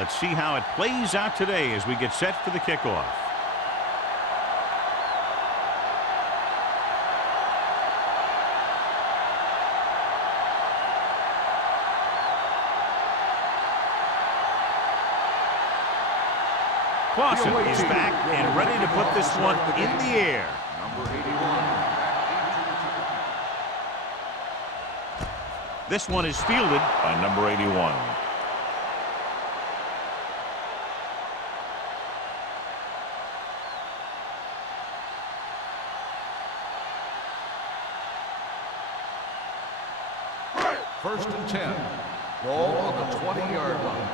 Let's see how it plays out today as we get set for the kickoff. Clausen is back and ready to put this one in the air. Number 81. This one is fielded by number 81. First and 10. Ball on the 20-yard line.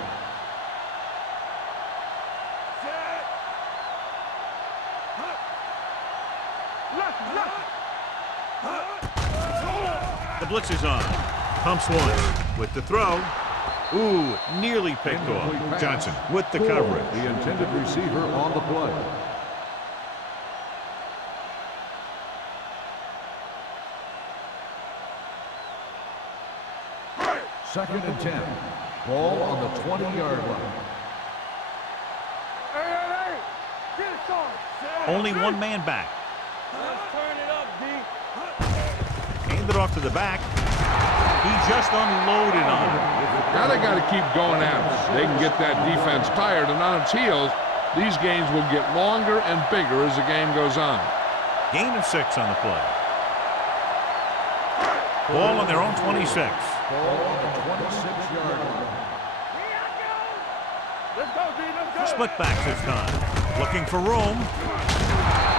The blitz is on. Pumps one with the throw. Ooh, nearly picked off. Johnson with the coverage. The intended receiver on the play. Second and 10. Ball on the 20-yard line. Only one man back. Turn it up, D. Handed off to the back. He just unloaded on him. Now they got to keep going at it. They can get that defense tired and on its heels. These games will get longer and bigger as the game goes on. Gain of 6 on the play. Ball on their own 26. Ball on the 26-yard line. Let's go, D. Let's go. Split back this time. Looking for room.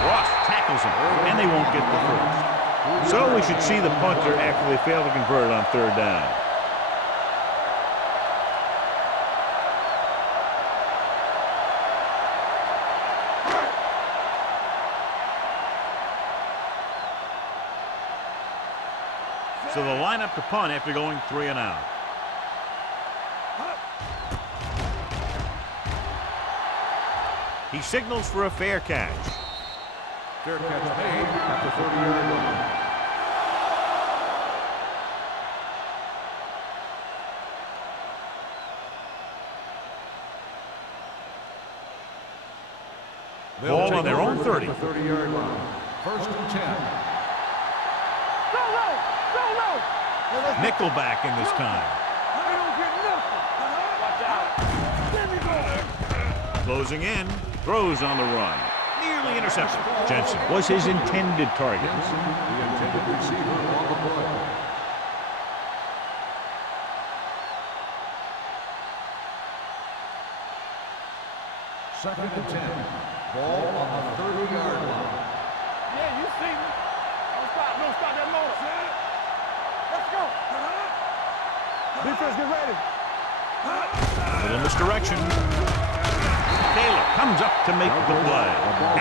Ross tackles him, and they won't get the first. So we should see the punter after they fail to convert on third down. So they'll line up to punt after going 3 and out. He signals for a fair catch. Fair catch made at the 30-yard line. Ball on their own 30. 30-yard line. First and 10. Go low. Go low. Nickelback in this time. They don't get nothing. Watch out. Let me go. Closing in. Throws on the run. Nearly intercepted. Jensen was his intended target. Jensen, the intended receiver on the play. Second and 10. Ball on the 30-yard line. Yeah, you see me. Don't stop that motor. Let's go. Defense, get ready. A little misdirection. Taylor comes up to make the play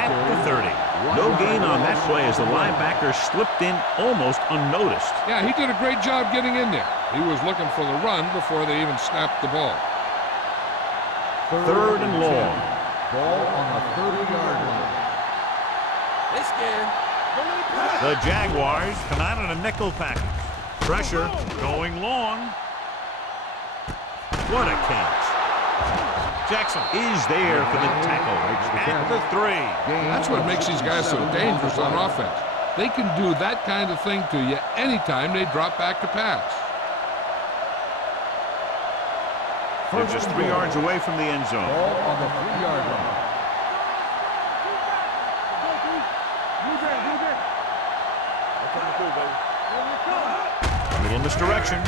at the 30. No gain on that play as the linebacker slipped in almost unnoticed. Yeah, he did a great job getting in there. He was looking for the run before they even snapped the ball. Third and long. Ball on the 30-yard line. They scared. The Jaguars come out in a nickel package. Pressure going long. What a catch. Jackson is there for the tackle at the 3. That's what makes these guys so dangerous on offense. They can do that kind of thing to you anytime they drop back to pass. They're just 3 yards away from the end zone. Ball on the 3-yard line. A little misdirection.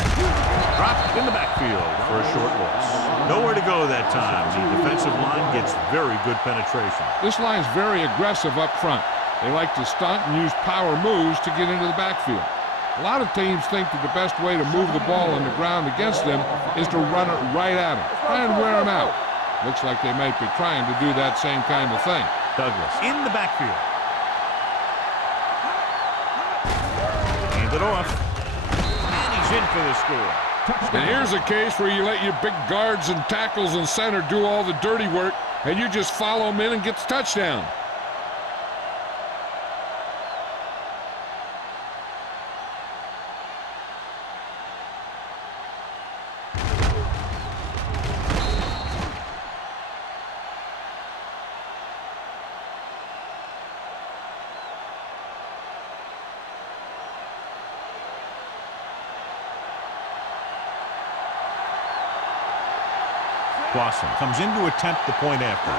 Dropped in the backfield for a short loss. Nowhere to go that time. The defensive line gets very good penetration. This line's very aggressive up front. They like to stunt and use power moves to get into the backfield. A lot of teams think that the best way to move the ball on the ground against them is to run it right at them. Try and wear them out. Looks like they might be trying to do that same kind of thing. Douglas in the backfield. Handed off. And he's in for the score. And here's a case where you let your big guards and tackles and center do all the dirty work, and you just follow them in and get the touchdown. Clausen comes in to attempt the point after.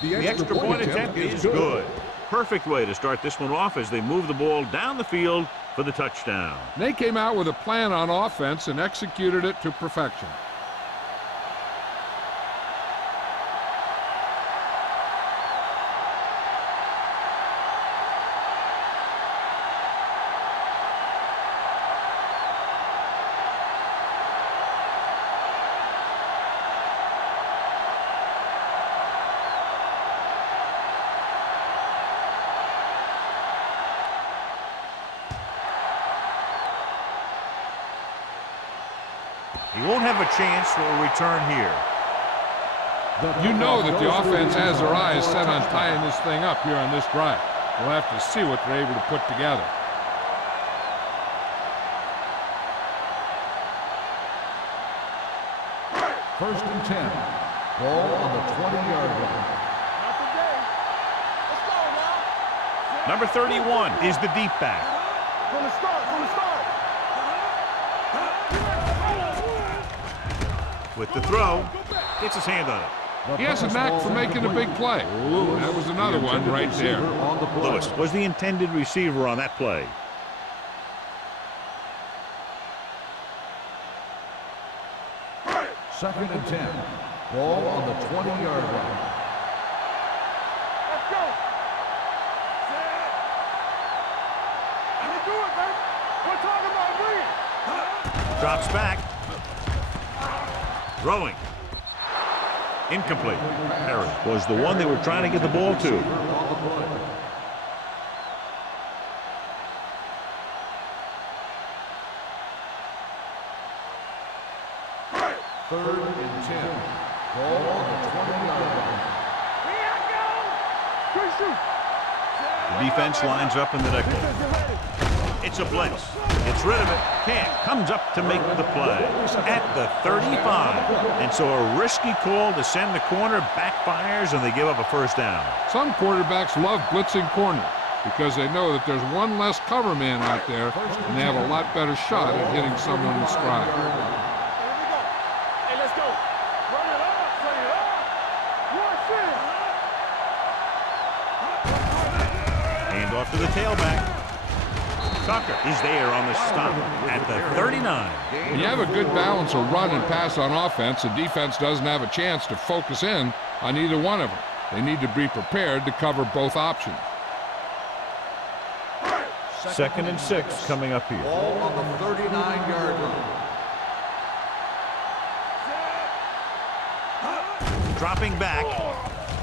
The extra point attempt is good. Perfect way to start this one off as they move the ball down the field for the touchdown. They came out with a plan on offense and executed it to perfection. He won't have a chance for a return here. You know that the offense has their eyes set on tying this thing up here on this drive. We'll have to see what they're able to put together. First and 10. Ball on the 20-yard line. Not today. Let's go now. Number 31 is the deep back. From the start, from the start. With the throw, gets his hand on it. He has a knack for making a big play. That was another one right there. Lewis was the intended receiver on that play. Second and 10. Ball on the 20-yard line. Let's go. Let me do it, man. We're talking about bringing. Drops back. Throwing. Incomplete. Harris was the one they were trying to get the ball to. Third and 10. Ball on the 20-yard line. Here I go. Good shoot. The defense lines up in the nickel. It's a blitz. Gets rid of it. Can't. Comes up to make the play at the 35. And so a risky call to send the corner backfires and they give up a first down. Some quarterbacks love blitzing corners because they know that there's one less cover man out there and they have a lot better shot at hitting someone in stride. Here we go. Hey, let's go. Run it up. Say it up. One Hand off to the tailback. Tucker is there on the stop at the 39. When you have a good balance of run and pass on offense, the defense doesn't have a chance to focus in on either one of them. They need to be prepared to cover both options. Second and 6 coming up here. Ball on the 39-yard line. Dropping back.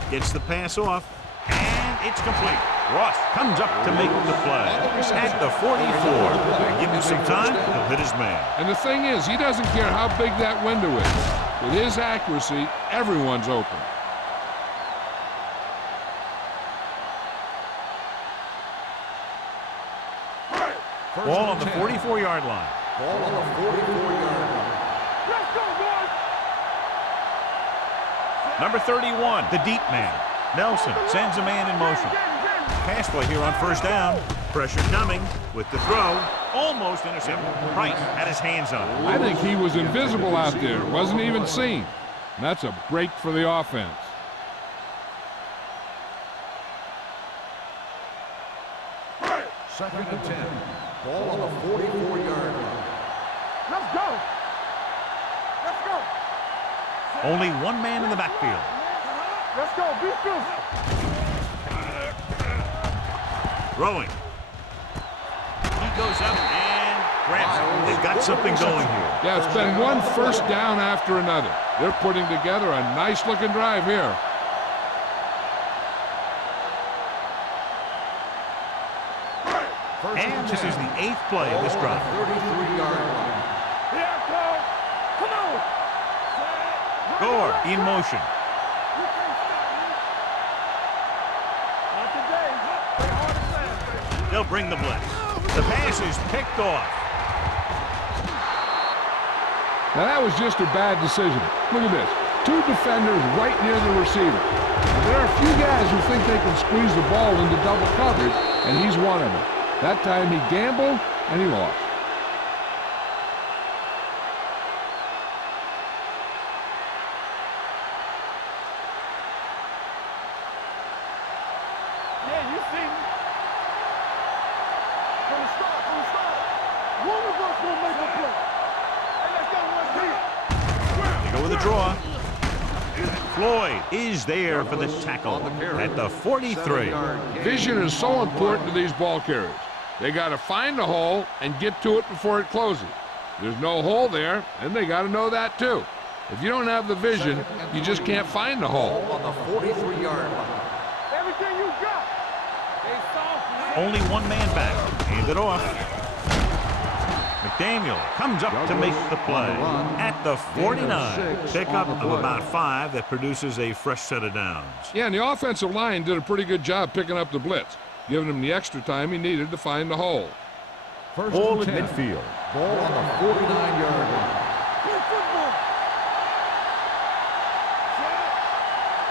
Gets the pass off. And it's complete. Ross comes up to make the play at the 44. Give him some time, he'll hit his man. And the thing is, he doesn't care how big that window is. With his accuracy, everyone's open. Ball on the 44-yard line. Ball on the 44-yard line. Let's go, boys. Number 31, the deep man. Nelson sends a man in motion. Pass play here on first down. Pressure coming with the throw. Almost intercepted. Price had his hands on it. I think he was invisible out there. Wasn't even seen. And that's a break for the offense. Second and 10. Ball on the 44-yard line. Let's go. Let's go. Only one man in the backfield. Let's go. Be fierce. Throwing. He goes up and grabs it. They've got something going here. Yeah, it's been one first down after another. They're putting together a nice-looking drive here. And this is the 8th play of this drive. 33-yard line. Here I come. Come on. Gore in motion. You can't stop me. Not today. They hard to say. They'll bring the blitz. The pass is picked off. Now, that was just a bad decision. Look at this. Two defenders right near the receiver. Now, there are a few guys who think they can squeeze the ball into double coverage, and he's one of them. That time he gambled, and he lost. Yeah, you see me. From the start, from the start. One of us will make a play. Hey, let's go, one team. They go with a draw. Floyd is there for the tackle at the 43. Vision is so important to these ball carriers. They got to find the hole and get to it before it closes. There's no hole there, and they got to know that too. If you don't have the vision, you just can't find the hole. On the 43-yard line. Everything you got. They soft, man. Only one man back. Hand it off. McDaniel comes up to make the play at the 49. Pickup of about 5 that produces a fresh set of downs. Yeah, and the offensive line did a pretty good job picking up the blitz, giving him the extra time he needed to find the hole. Ball at midfield. Ball on the 49-yard line. Play football.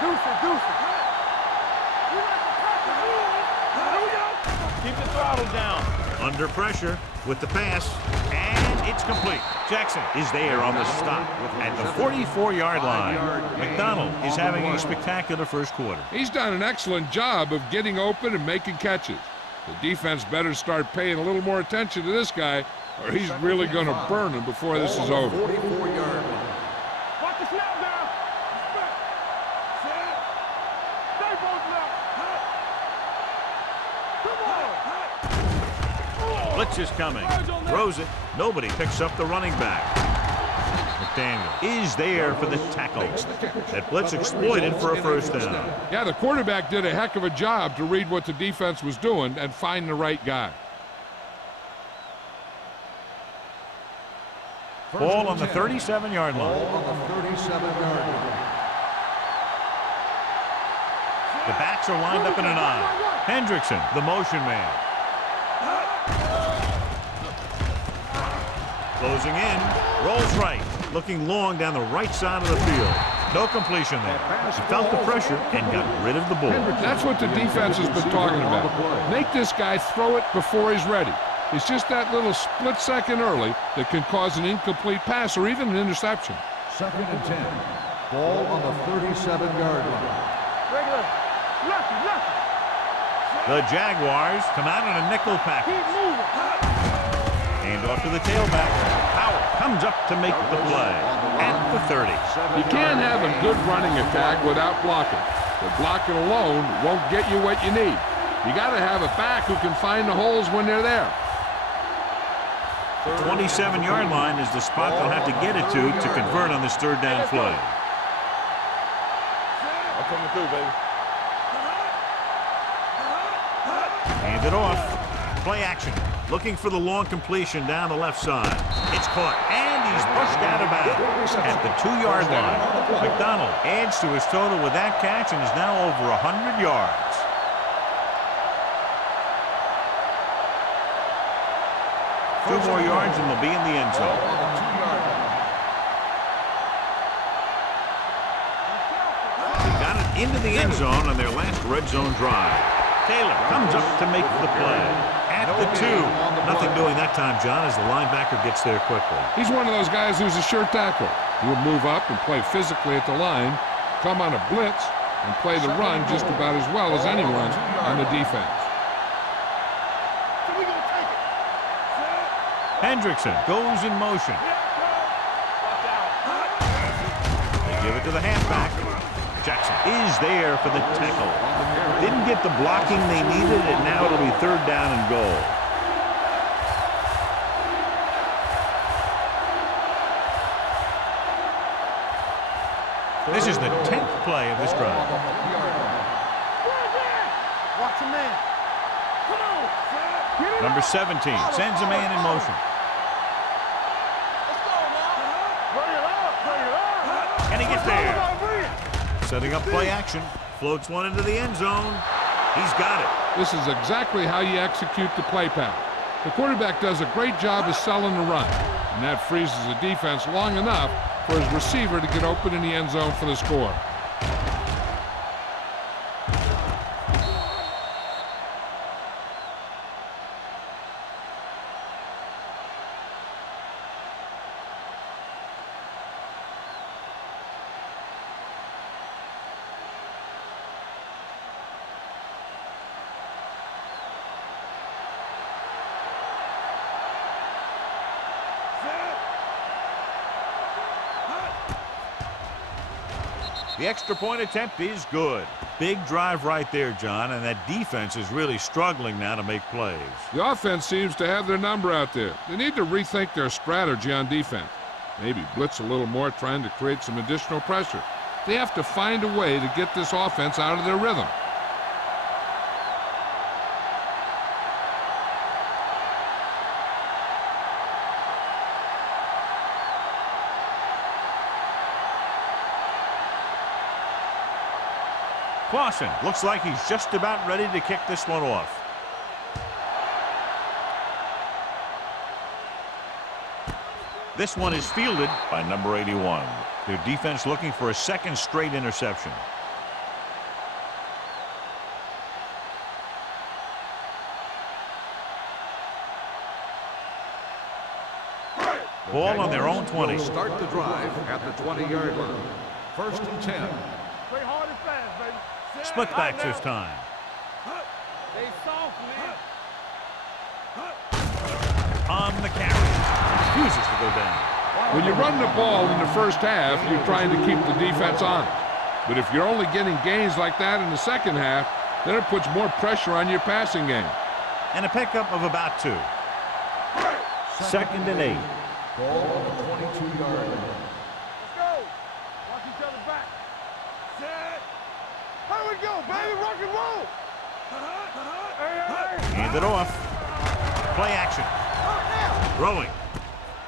Deuce it. You like to practice rules. Here we go. Keep the throttle down. Under pressure with the pass, and it's complete. Jackson is there on the stop at the 44-yard line. McDonald is having a spectacular first quarter. He's done an excellent job of getting open and making catches. The defense better start paying a little more attention to this guy, or he's really going to burn him before this is over. 44-yard line. Watch the snap down. Stay both left. Come on. Blitz is coming. Throws it. Nobody picks up the running back. McDaniel is there for the tackle. That blitz exploited for a first down. Yeah, the quarterback did a heck of a job to read what the defense was doing and find the right guy. Ball on the 37-yard Ball line. on the 37-yard line. The backs are lined up in an I. Hendrickson, the motion man. Closing in, rolls right, looking long down the right side of the field. No completion there. He felt the pressure and got rid of the ball. That's what the defense has been talking about. Make this guy throw it before he's ready. It's just that little split second early that can cause an incomplete pass or even an interception. 2nd and 10. Ball on the 37-yard line. Regular. Lefty. The Jaguars come out in a nickel package. Keep moving. Hand off to the tailback. Howard comes up to make the play at the 30. You can't have a good running attack without blocking. But blocking alone won't get you what you need. You got to have a back who can find the holes when they're there. The 27-yard line is the spot they'll have to get it to convert on this third down play. I'm coming through, baby. Hand it off. Play action. Looking for the long completion down the left side. It's caught, and he's pushed out of bounds at the 2-yard line. McDonald adds to his total with that catch and is now over 100 yards. Two more yards and they'll be in the end zone. On the 2-yard line. They got it into the end zone on their last red zone drive. Taylor comes up to make the play at the 2. Nothing doing that time, John, as the linebacker gets there quickly. He's one of those guys who's a sure tackler. He'll move up and play physically at the line, come on a blitz, and play the run just about as well as anyone on the defense. We gonna take it. Hendrickson goes in motion. Watch out. They give it to the halfback. Jackson is there for the tackle. Didn't get the blocking they needed, and now it'll be third down and goal. This is the 10th play of this drive. Watch a man. Come on. Get it Number up. 17 sends a man in motion. Let's go now. Bring it up. Can he get there? there? Setting up play action. Floats one into the end zone. He's got it. This is exactly how you execute the play pattern. The quarterback does a great job of selling the run, and that freezes the defense long enough for his receiver to get open in the end zone for the score. The extra point attempt is good. Big drive right there, John, and that defense is really struggling now to make plays. The offense seems to have their number out there. They need to rethink their strategy on defense. Maybe blitz a little more, trying to create some additional pressure. They have to find a way to get this offense out of their rhythm. Clausen looks like he's just about ready to kick this one off. This one is fielded by number 81. Their defense looking for a second straight interception. Ball on their own 20. Start the drive at the 20-yard line. 1st and 10. Play hard and fast, baby. Split backs this time. They soft, man. On the carry. Refuses to go down. When you run the ball in the first half, you're trying to keep the defense on. But if you're only getting gains like that in the second half, then it puts more pressure on your passing game. And a pickup of about 2. 2nd and 8. Ball on the 22-yard line. Let's go. Watch each other back. Set. Here we go, baby. Rock and roll. Hand it off. Play action. Throwing.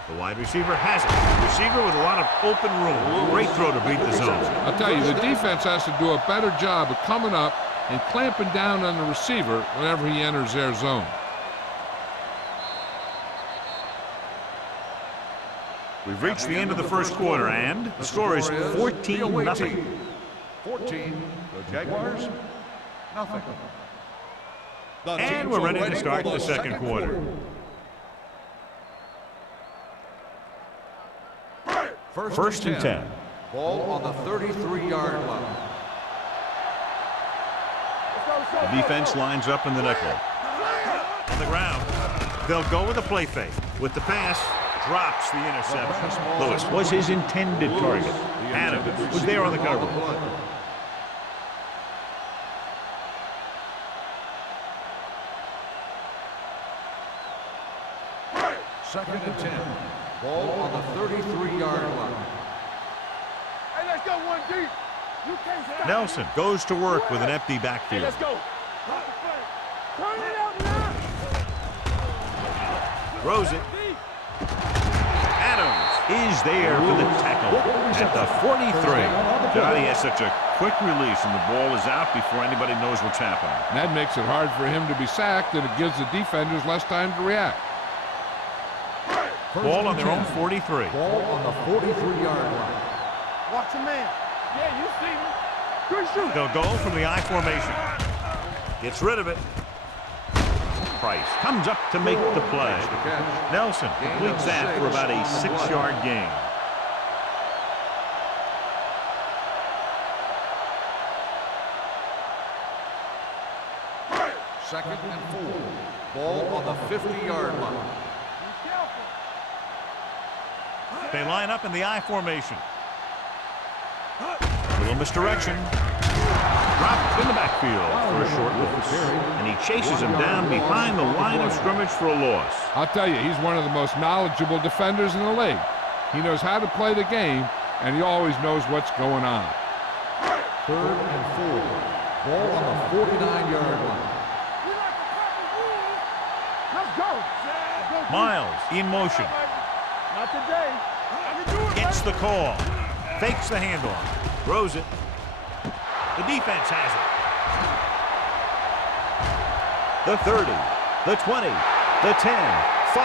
The wide receiver has it. Receiver with a lot of open room. Great throw to beat the zone. I'll tell you, the defense has to do a better job of coming up and clamping down on the receiver whenever he enters their zone. We've reached the end of the first quarter, and the score is 14-0. 14, the Jaguars, nothing. And we're ready to start the second quarter. First and 10. Ball on the 33-yard line. The defense lines up in the nickel. On the ground, they'll go with a play fake. With the pass, drops the interception. Lewis was his intended target. Adams was there on the cover. Second and 10. Ball on the 33-yard line. Hey, let's go one deep. You can't stop. Nelson goes to work with an empty Hey, backfield. let's go. Turn it up now. Throws it. Adams is there for the tackle at the 43. Johnny has such a quick release, and the ball is out before anybody knows what's happening. And that makes it hard for him to be sacked, and it gives the defenders less time to react. Ball on their own 43. Ball on the 43-yard line. Watch your man. Yeah, you see me. Good shoot. They'll go from the I formation. Gets rid of it. Price comes up to make the play. Nelson completes that for about a 6-yard gain. Second and 4. Ball on the 50-yard line. They line up in the I formation. A little misdirection. Dropped in the backfield for a short loss. And he chases him down behind the line of scrimmage for a loss. I'll tell you, he's one of the most knowledgeable defenders in the league. He knows how to play the game, and he always knows what's going on. Third and 4. Ball on the 49-yard line. Let's go. Miles in motion. Not today. I can do it. Gets the call. Fakes the handoff. Throws it. The defense has it. The 30, the 20, the 10, 5,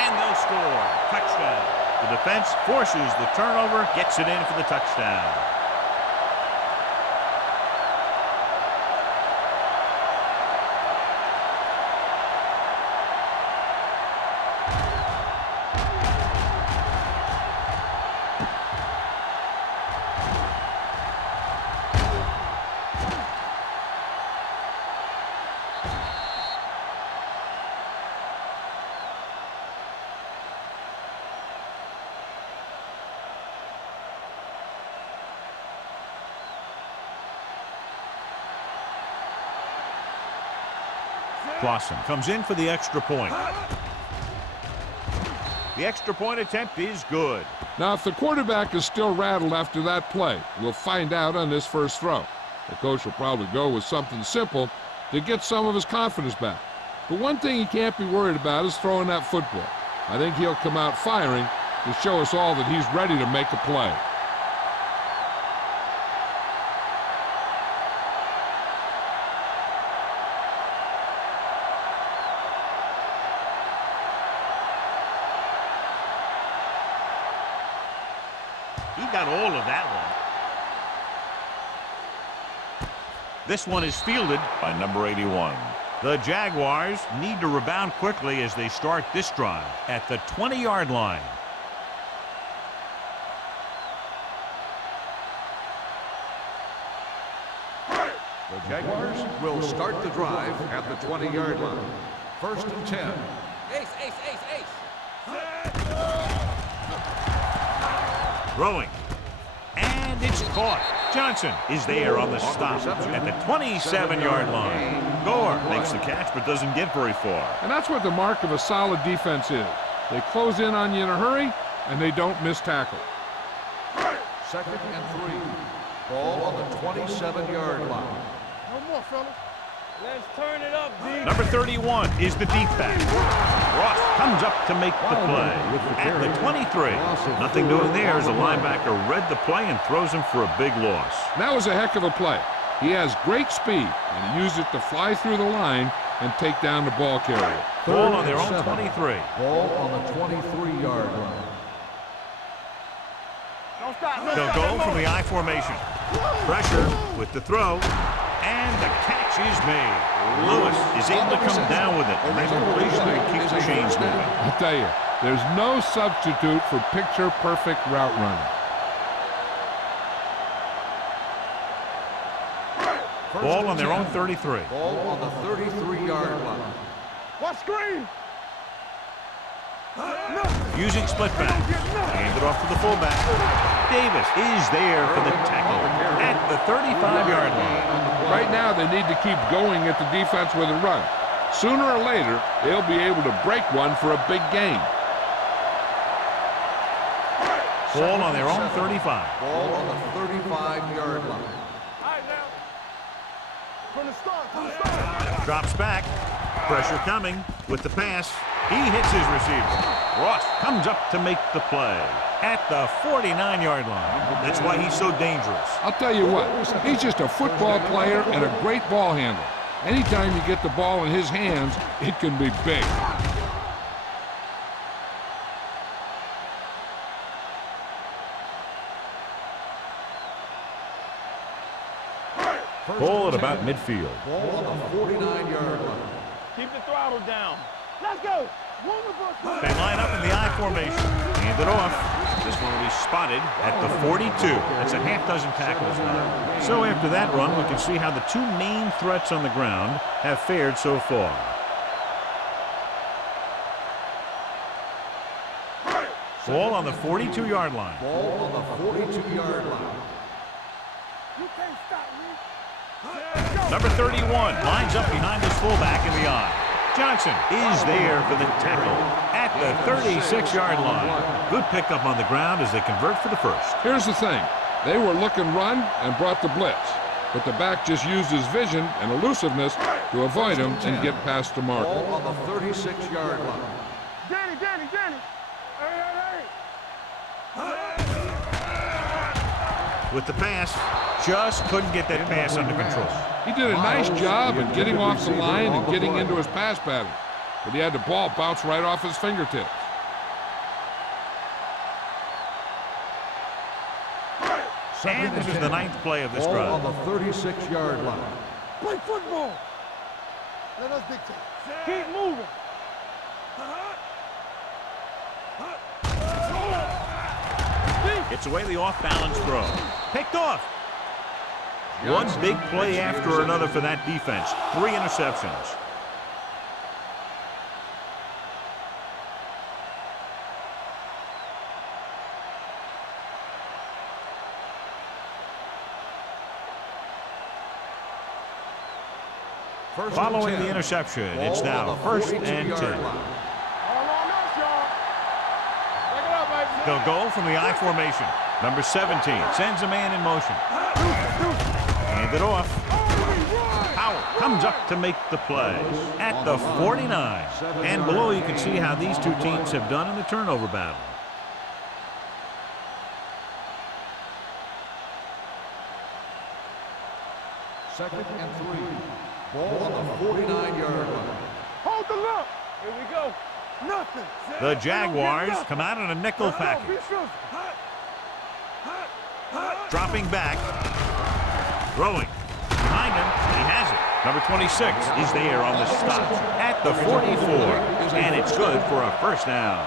and they'll score. Touchdown. The defense forces the turnover, gets it in for the touchdown. Clausen comes in for the extra point. The extra point attempt is good. Now, if the quarterback is still rattled after that play, we'll find out on this first throw. The coach will probably go with something simple to get some of his confidence back. But one thing he can't be worried about is throwing that football. I think he'll come out firing to show us all that he's ready to make a play. He got all of that one. This one is fielded by number 81. The Jaguars need to rebound quickly as they start this drive at the 20-yard line. The Jaguars will start the drive at the 20-yard line. 1st and 10. Ace, ace, ace, ace. Throwing. And it's caught. Johnson is there on the stop at the 27-yard line. Gore makes the catch but doesn't get very far. And that's what the mark of a solid defense is. They close in on you in a hurry, and they don't miss tackle. 2nd and 3. Ball on the 27-yard line. No more, fellas. Let's turn it up, D. Number 31 is the deep back. Ross comes up to make the play at the 23. Nothing doing there as the linebacker read the play and throws him for a big loss. That was a heck of a play. He has great speed, and he used it to fly through the line and take down the ball carrier. Ball on their own 23. Ball on the 23-yard line. Don't stop. They'll go from the I formation. Pressure with the throw. And the catch is made. Lewis is able to come down with it. And that completion keeps the chains moving. I tell you, there's no substitute for picture-perfect route running. Ball on their own 33. Ball on the 33-yard line. What screen? Using split back. Hand it off to the fullback. Davis is there for the tackle at the 35-yard line. Right now, they need to keep going at the defense with a run. Sooner or later, they'll be able to break one for a big gain. Ball on their own 35. Ball on the 35-yard line. All right, now. From the start. Drops back. Pressure coming with the pass. He hits his receiver. Ross comes up to make the play at the 49-yard line. That's why he's so dangerous. I'll tell you what, he's just a football player and a great ball handler. Anytime you get the ball in his hands, it can be big. Ball at about midfield. Ball on the 49-yard line. Keep the throttle down. Let's go. They line up in the I formation. Hand it off. This one will be spotted at the 42. That's a half dozen tackles now. So after that run, we can see how the two main threats on the ground have fared so far. Ball on the 42-yard line. Ball on the 42-yard line. You can't stop me. Number 31 lines up behind his fullback in the I. Johnson is there for the tackle at the 36-yard line. Good pickup on the ground as they convert for the first. Here's the thing. They were looking run and brought the blitz. But the back just used his vision and elusiveness to avoid him and get past the marker. Ball on the 36-yard line. Danny. Hey. With the pass, just couldn't get that pass under control. He did a nice job of getting off the line and getting into his pass pattern. But he had the ball bounce right off his fingertips. And this is the 9th play of this Ball drive. on the 36-yard line. Play football. Let us dictate. Keep moving. It's away the off-balance throw. Picked off. One big play after another for that defense. 3 interceptions. Following the interception, it's now first and 10. All on us, y'all. Take it up, baby. They'll go from the I formation. Number 17 sends a man in motion. Hand it off. Powell comes up to make the play at the 49. And below you can see how these two teams have done in the turnover battle. Second and 3. Ball on the 49-yard line. Hold the look. Here we go. Nothing. The Jaguars come out in a nickel package. Dropping back. Throwing. Behind him. He has it. Number 26 is there on the stop at the 44. And it's good for a first down.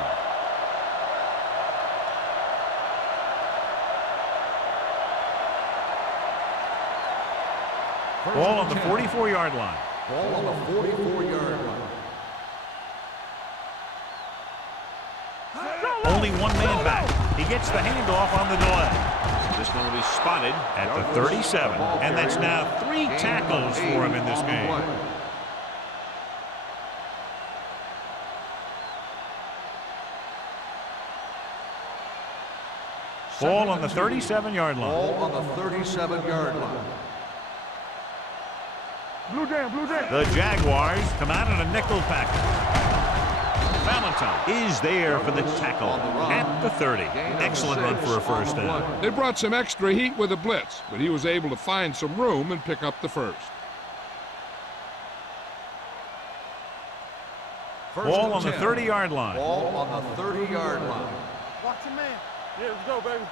Ball on the 44-yard line. Ball on the 44-yard line. Only one man back. He gets the handoff on the delay. This one will be spotted at the 37. And that's now 3 tackles for him in this game. Ball on the 37-yard line. Ball on the 37-yard line. Blue jam, blue jam. The Jaguars come out in a nickel package. Valentine is there for the tackle at the 30. Excellent run for a first down. They brought some extra heat with a blitz, but he was able to find some room and pick up the first. Ball on the 30-yard line. Ball on the 30-yard line. Watch your man. Here we go, baby.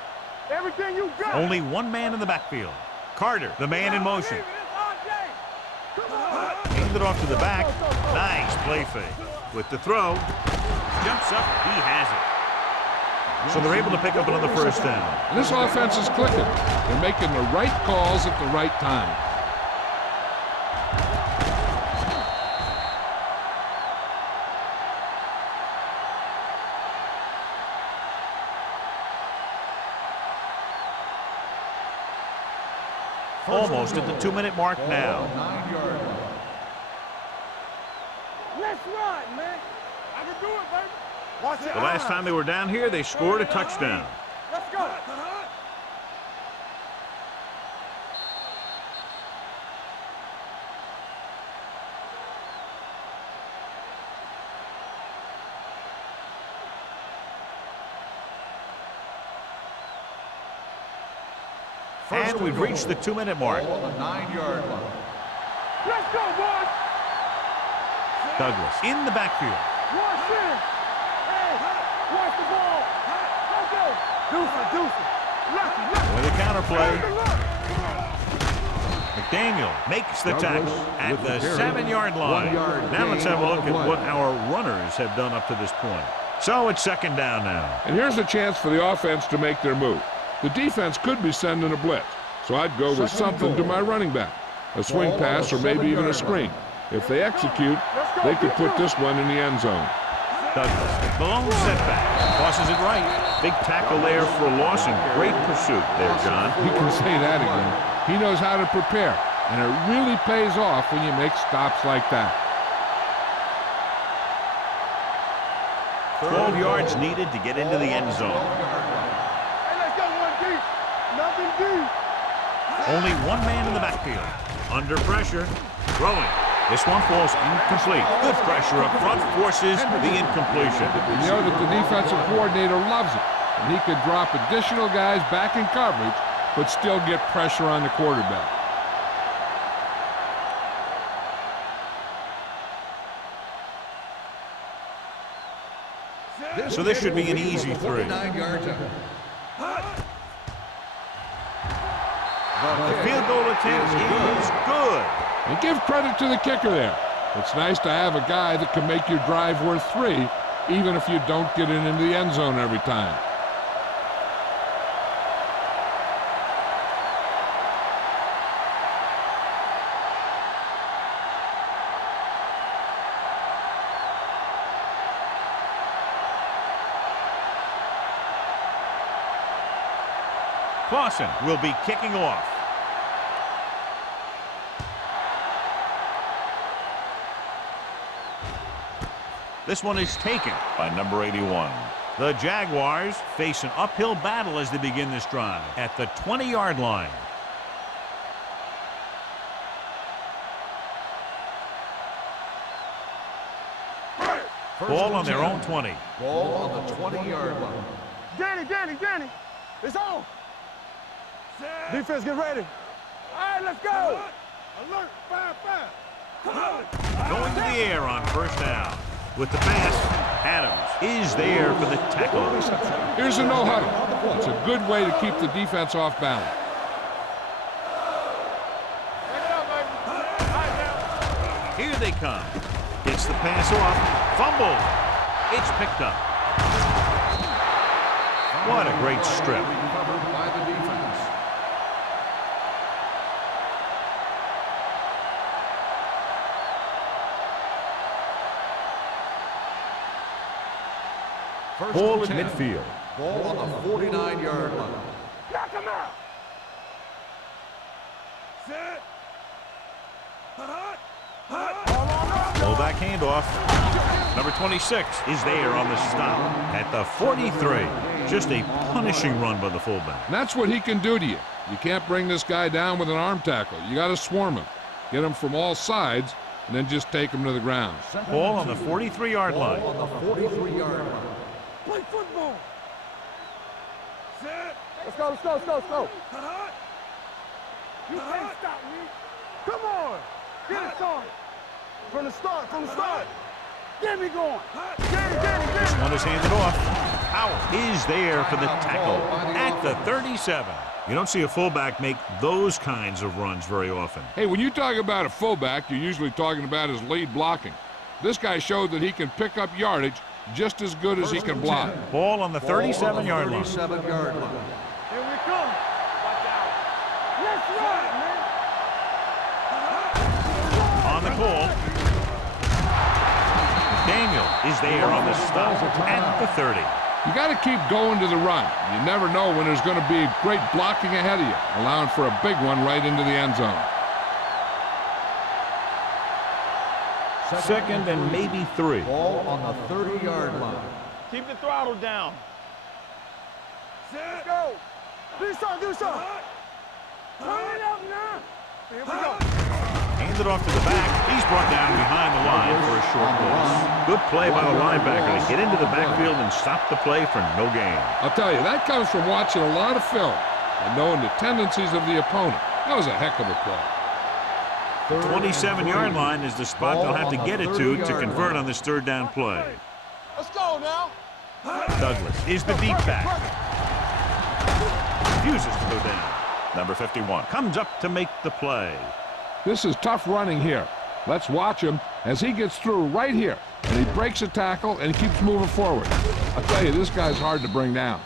Everything you got. Only one man in the backfield. Carter, the man in motion. Hand it off to the back. Nice play fake. With the throw, jumps up, he has it. So they're able to pick up another first down. And this offense is clicking. They're making the right calls at the right time. Almost at the 2-minute mark now. 9-yard line. Let's run, man. I can do it, baby. Watch it. The last time they were down here, they scored a touchdown. Let's go. And we've reached the 2-minute mark. Ball on the 9-yard line. Let's go, boys. Douglas in the backfield. Watch in. Hey, watch the ball. Let's go. Deuce it. Lucky. With a counter play. McDaniel makes the tackle at the 7-yard line. Now let's have a look at what our runners have done up to this point. So it's second down now. And here's a chance for the offense to make their move. The defense could be sending a blitz, so I'd go with something to my running back. A swing pass or maybe even a screen. If they execute, they could put this one in the end zone. Douglas, the lone setback, tosses it right. Big tackle there for Lawson. Great pursuit there, John. You can say that again. He knows how to prepare, and it really pays off when you make stops like that. 12 yards needed to get into the end zone. Hey, let's go one deep. Nothing deep. Only one man in the backfield. Under pressure, throwing. This one falls incomplete. Good pressure up front forces the incompletion. You know that the defensive coordinator loves it, and he could drop additional guys back in coverage, but still get pressure on the quarterback. So this should be an easy 3. 9 yards out. The field goal attempt is good. And give credit to the kicker there. It's nice to have a guy that can make your drive worth 3, even if you don't get it into the end zone every time. Clausen will be kicking off. This one is taken by number 81. The Jaguars face an uphill battle as they begin this drive at the 20-yard line. Ball on their own 20. Ball on the 20-yard line. Danny, it's on. Defense, get ready. All right, let's go. Alert, 5-5. Going to the air on first down. With the pass, Adams is there for the tackle. Here's a no huddle. It's a good way to keep the defense off balance. Here they come. Gets the pass off. Fumble. It's picked up. What a great strip. Covered by the defense. Ball at midfield. Ball on the 49-yard line. Knock him out. Set. Fullback handoff. Number 26 is there on the stop at the 43. Just a punishing run by the fullback. And that's what he can do to you. You can't bring this guy down with an arm tackle. You got to swarm him. Get him from all sides, and then just take him to the ground. Ball on the 43-yard line. Ball on the 43-yard line. Play football. Set. Let's go. You can't stop me. Come on. Get it started. From the start. Get me going. This one is handed off. Howard is there for the tackle at the 37. You don't see a fullback make those kinds of runs very often. Hey, when you talk about a fullback, you're usually talking about his lead blocking. This guy showed that he can pick up yardage just as good as he can block. Ball on the 37-yard line. 37-yard line. Here we come. Watch out. Let's run, man. On the call. Daniel is there on the stop at the 30. You got to keep going to the run. You never know when there's going to be great blocking ahead of you, allowing for a big one right into the end zone. Second and maybe 3. Ball on the 30-yard line. Keep the throttle down. Let's go. Do something. Turn it up now. Here we go. Handed off to the back. He's brought down behind the line for a short loss. Good play by the linebacker to get into the backfield and stop the play for no gain. I'll tell you, that comes from watching a lot of film and knowing the tendencies of the opponent. That was a heck of a play. 27-yard line is the spot they'll have to get it to convert on this third down play. Let's go now. Douglas is the deep back. Refuses to go down. Number 51 comes up to make the play. This is tough running here. Let's watch him as he gets through right here. And he breaks a tackle and keeps moving forward. I'll tell you, this guy's hard to bring down.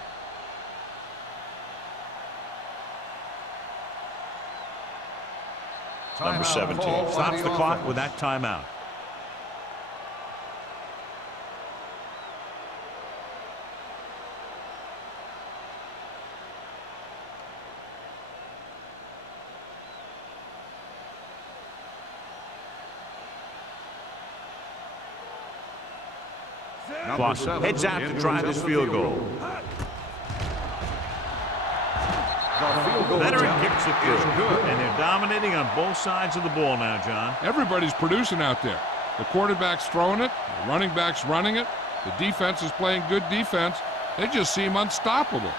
Number 17 stops the clock with that timeout. Clock heads out to try this field goal. Veteran kicks it through. And they're dominating on both sides of the ball now, John. Everybody's producing out there. The quarterback's throwing it, the running back's running it, the defense is playing good defense. They just seem unstoppable.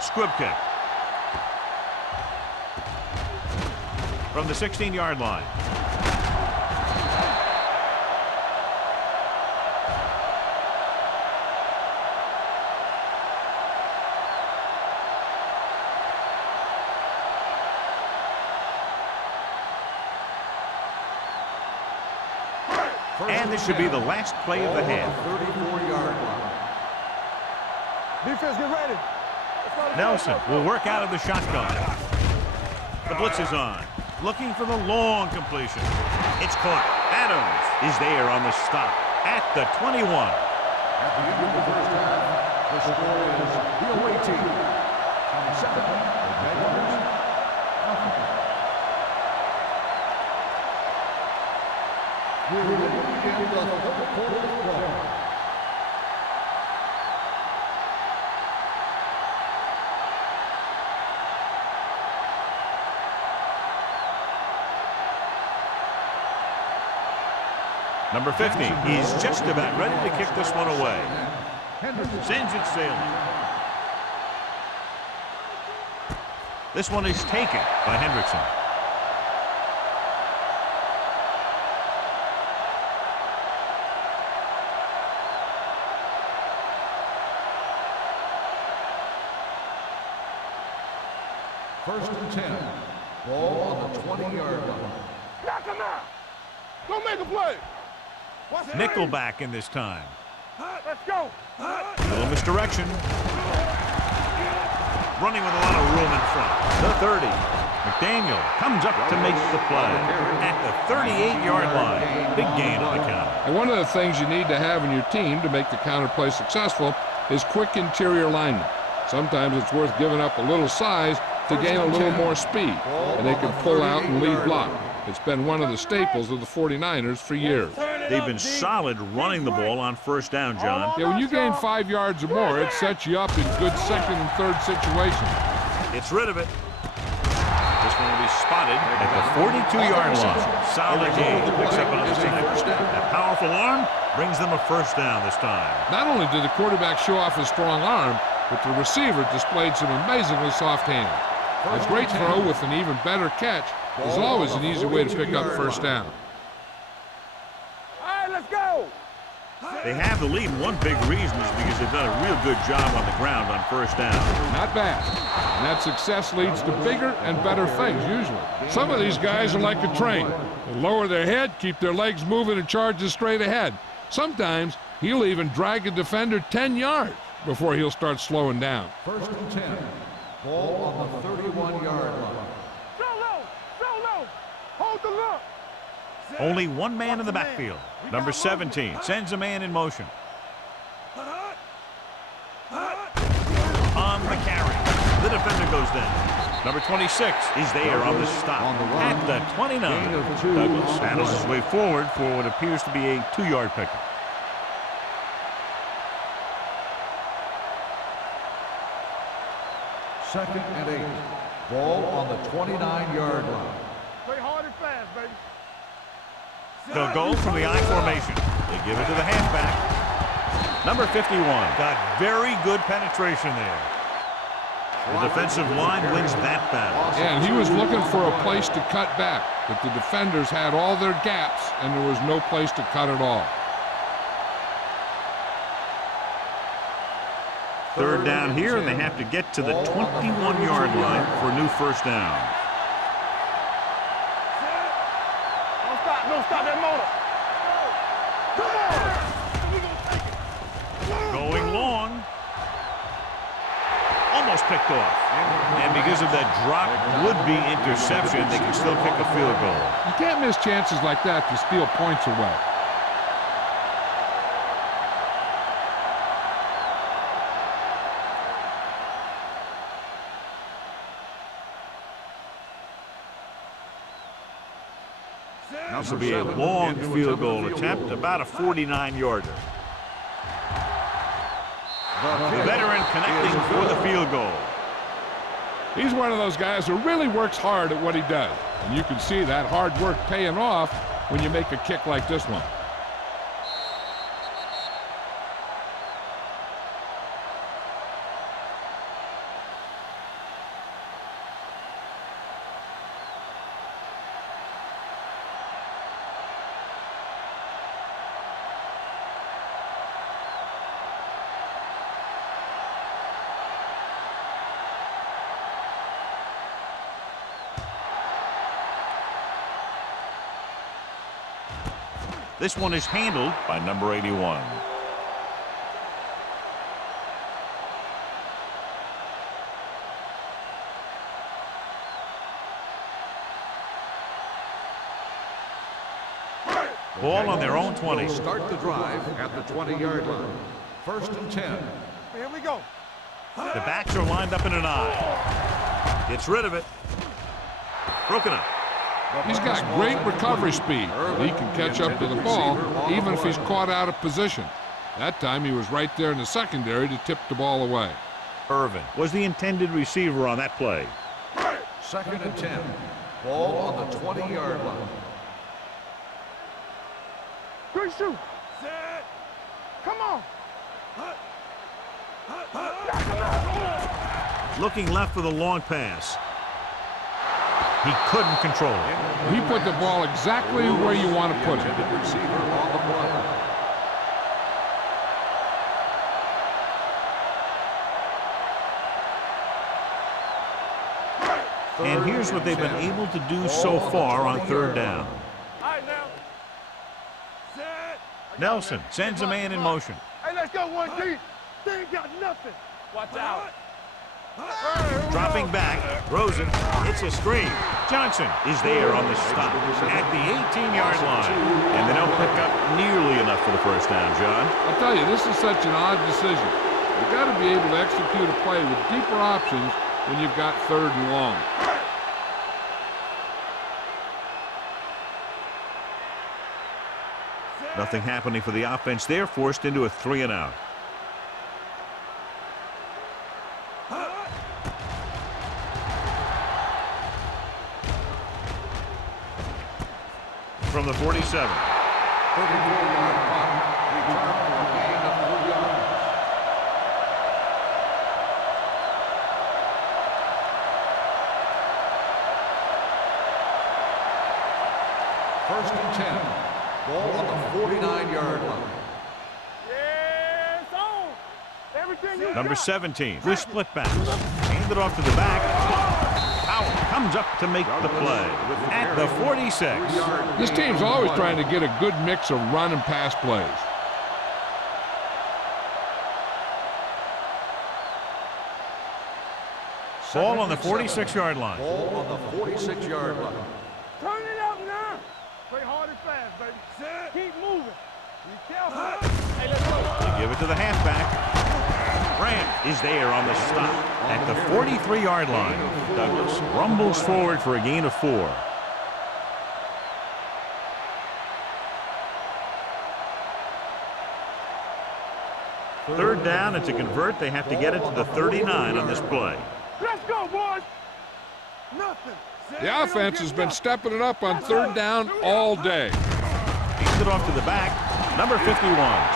Squib kick. From the 16-yard line. And this should be the last play of the half. 34-yard line. Defense, get ready. Nelson will work out of the shotgun. The blitz is on. looking for the long completion. It's caught. Adams is there on the stop at the 21. At the end of the first half, the score is the away team 27, the Jaguars nothing. We're ready to begin the third quarter of play. Number 50, he's just about ready to kick this one away. Sends it sailing. This one is taken by Hendrickson. First and 10. Ball on the 20-yard line. Knock him out. Go make a play. Nickelback in this time. Let's go. Little misdirection. Running with a lot of room in front. The 30. McDaniel comes up to make the play at the 38-yard line. Big gain on the count. And one of the things you need to have in your team to make the counter play successful is quick interior linemen. Sometimes it's worth giving up a little size to gain a little more speed, and they can pull out and lead block. It's been one of the staples of the 49ers for years. They've been solid running the ball on first down, John. Yeah, when you gain 5 yards or more, it sets you up in good second and third situations. It's rid of it. This one will be spotted at the 42-yard line. Solid gain. Picks up another first down. That powerful arm brings them a first down this time. Not only did the quarterback show off his strong arm, but the receiver displayed some amazingly soft hands. A great throw with an even better catch is always an easy way to pick up first down. All right, let's go. They have the lead, and one big reason is because they've done a real good job on the ground on first down. Not bad. And that success leads to bigger and better things, usually. Some of these guys are like a train. They lower their head, keep their legs moving, and charge straight ahead. Sometimes he'll even drag a defender 10 yards before he'll start slowing down. First and 10. Ball on the 31-yard line. Solo. Hold the look. Only one man in the backfield. Number 17 sends a man in motion. On the carry. The defender goes down. Number 26 is there on the stop at the 29. Douglas battles his way forward for what appears to be a 2-yard pickup. Second and 8. Ball on the 29-yard line. Play hard and fast, baby. They'll go from the I formation. They give it to the halfback. Number 51 got very good penetration there. The defensive line wins that battle. Yeah, and he was looking for a place to cut back, but the defenders had all their gaps, and there was no place to cut at all. Third down here, and they have to get to the 21-yard line for a new first down. Don't stop that motor. Going long. Almost picked off. And because of that drop would-be interception, they can still kick a field goal. You can't miss chances like that to steal points away. This will be a long field goal attempt, about a 49-yarder. The veteran connecting for the field goal. He's one of those guys who really works hard at what he does. And you can see that hard work paying off when you make a kick like this one. This one is handled by number 81. Ball on their own 20. Will start the drive at the 20-yard line. 1st and 10. Here we go. The backs are lined up in an I. Gets rid of it. Broken up. He's got great recovery speed. He can catch up to the ball even if he's caught out of position. That time he was right there in the secondary to tip the ball away. Irvin was the intended receiver on that play. 2nd and 10. Ball on the 20-yard line. Good shoot. Set. Come on. Looking left for the long pass. He couldn't control it. He put the ball exactly where you want to put it. Receiver on the play. And here's what they've been able to do so far on 3rd down. All right, now. Set. Nelson sends a man in motion. Hey, let's go one deep. They ain't got nothing. Watch out. Dropping back, throws it, hits a screen. Johnson is there on the stop at the 18-yard line. And they don't pick up nearly enough for the 1st down, John. I'll tell you, this is such an odd decision. You've got to be able to execute a play with deeper options when you've got 3rd and long. Nothing happening for the offense. They're forced into a 3 and out. From the 47. 34-yard punt. Return for a gain of 3 yards. First and 10. Ball on the 49-yard line. Yeah, it's on. Everything you Number got. 17 with split backs. Handed off to the back. Powell comes up to make the play at the 46. This team's always trying to get a good mix of run and pass plays. Ball on the 46-yard line. Ball on the 46-yard line. Turn it out now. Play hard and fast, baby. Set. Keep moving. Be careful. Hey, let's go. They give it to the halfback. Grant is there on the stop at the 43-yard line. Douglas rumbles forward for a gain of 4. Third down, and to convert, they have to get it to the 39 on this play. Let's go, boys. Nothing. The offense has been stepping it up on 3rd down all day. Hands it off to the back. Number 51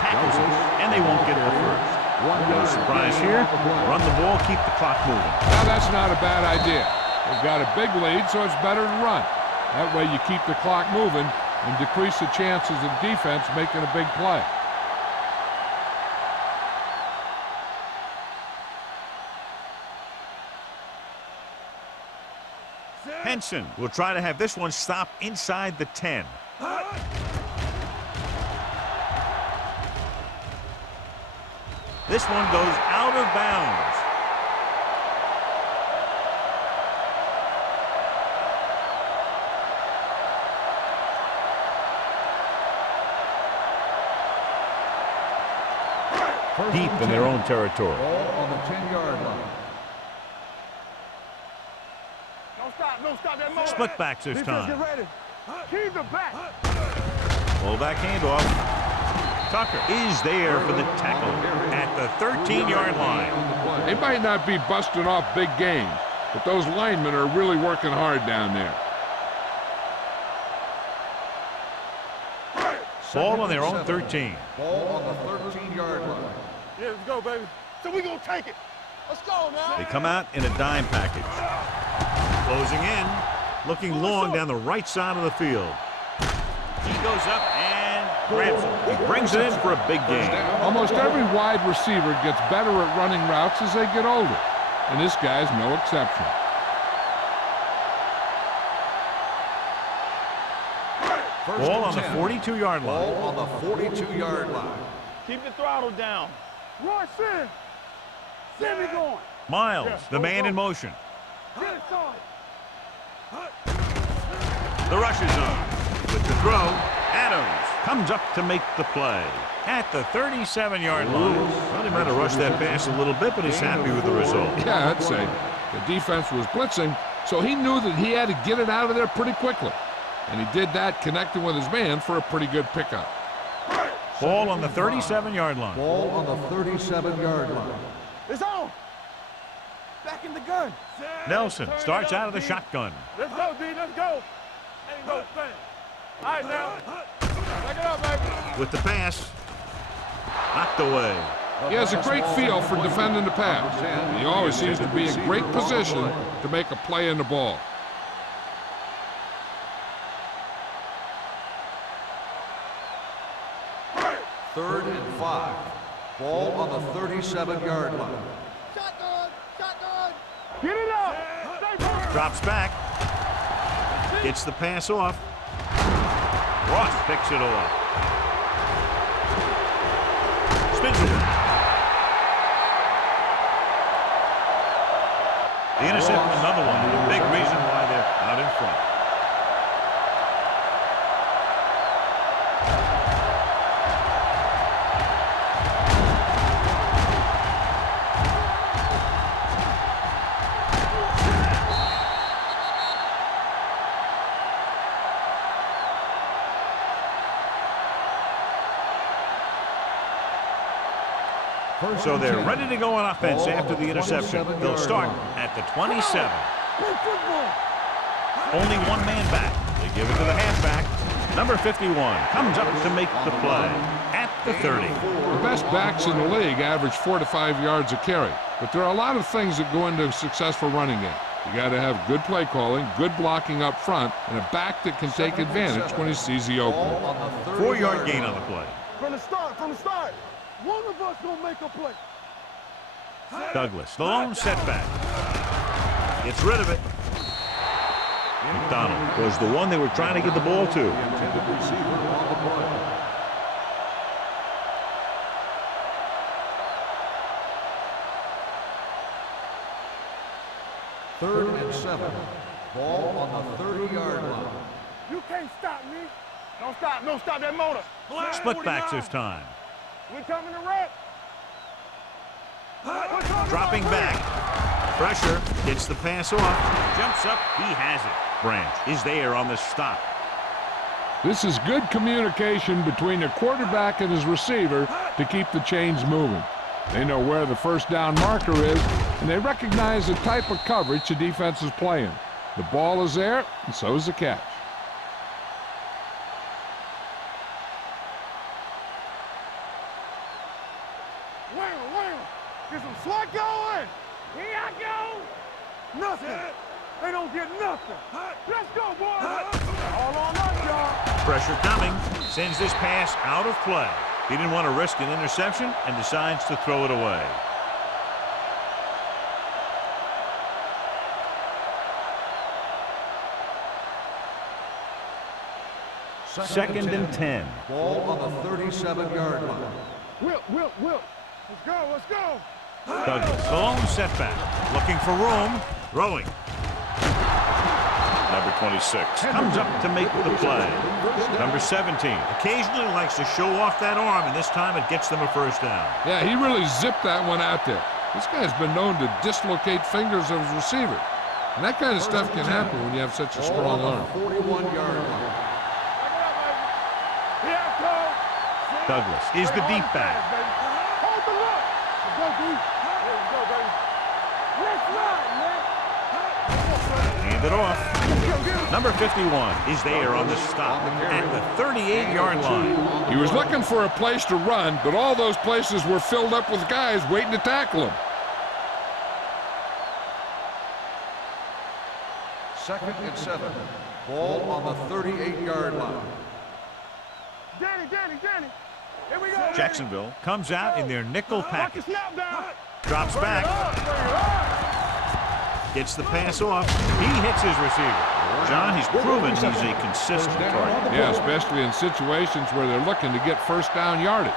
tackles it, and they won't get the first. No surprise here. Run the ball, keep the clock moving. Now that's not a bad idea. They've got a big lead, so it's better to run. That way you keep the clock moving and decrease the chances of defense making a big play. Henson will try to have this one stop inside the 10. This one goes out of bounds. Deep in their own territory. Ball on the 10-yard line. Don't stop that moment. Split backs this Defense, get time. ready. Keep the back. Fullback handoff. Tucker is there for the tackle at the 13-yard line. They might not be busting off big games, but those linemen are really working hard down there. Ball on their own 13. Ball on the 13-yard line. Yeah, let's go, baby. So we gonna take it. Let's go now. They come out in a dime package. Closing in, looking long down the right side of the field. He goes up and grabs it. He brings it in for a big gain. Almost every wide receiver gets better at running routes as they get older, and this guy's no exception. Ball on the 42-yard line. Ball on the 42-yard line. Keep the throttle down. Roy, send. Send me going. Miles, the man in motion. Get it started. The rush is on. With the throw, Adams. comes up to make the play at the 37-yard line. Well, he might have rushed that pass a little bit, but he's happy with the result. Yeah, I'd say the defense was blitzing, so he knew that he had to get it out of there pretty quickly. And he did that, connecting with his man for a pretty good pickup. Ball on the 37-yard line. Ball on the 37-yard line. It's on. Back in the gun. Nelson starts out of the shotgun. Let's go, D. Let's go. Ain't no thing. All right, now. Back it up, baby. With the pass. Knocked away. He has a great feel for defending the pass. He always seems to be in great position to make a play in the ball. Third and 5. Ball on the 37-yard line. Shotgun. Shotgun. Get it up. Stay firm. Drops back. Gets the pass off. Ross picks it off. Spins it. The intercept, another one. The big reason why they're out in front. So they're ready to go on offense after the interception. They'll start at the 27. Only one man back. They give it to the halfback. Number 51 comes up to make the play at the 30. The best backs in the league average 4 to 5 yards a carry. But there are a lot of things that go into a successful running game. You got to have good play calling, good blocking up front, and a back that can take advantage when he sees the opening. 4-yard gain on the play. From the start. One of us gonna make a play. Douglas, the lone setback. Gets rid of it. McDonald was the one they were trying to get the ball to. Third and 7. Ball on the 30-yard line. You can't stop me. Don't stop that motor. Split backs this time. We're coming to wreck. Dropping back. Pressure. Gets the pass off. Jumps up. He has it. Branch is there on the stop. This is good communication between the quarterback and his receiver to keep the chains moving. They know where the first down marker is, and they recognize the type of coverage the defense is playing. The ball is there, and so is the catch. Get some swat going. Here I go. Nothing. They don't get nothing. Let's go, boys. All on us, y'all. Pressure coming. Sends this pass out of play. He didn't want to risk an interception and decides to throw it away. Second and 10. Ball on the 37-yard line. Whip. Let's go. Douglas, the lone setback. Looking for room. Throwing. Number 26 comes up to make the play. Number 17 occasionally likes to show off that arm, and this time it gets them a first down. Yeah, he really zipped that one out there. This guy's been known to dislocate fingers of his receiver. And that kind of stuff can happen when you have such a strong arm. 41-yard line. Douglas is the deep back. Hold the look. Let's go, D. Let's go, baby. Let's ride, man. Hand it off. Number 51 is there on the stop at the 38-yard line. He was looking for a place to run, but all those places were filled up with guys waiting to tackle him. Second and 7. Ball on the 38-yard line. Danny. Here we go, Danny. Jacksonville comes out in their nickel Watch the package. snap down. Drops Bring it back. up, bring it up. Gets the pass off. He hits his receiver. John, he's proven he's a consistent target. Yeah, especially in situations where they're looking to get first down yardage.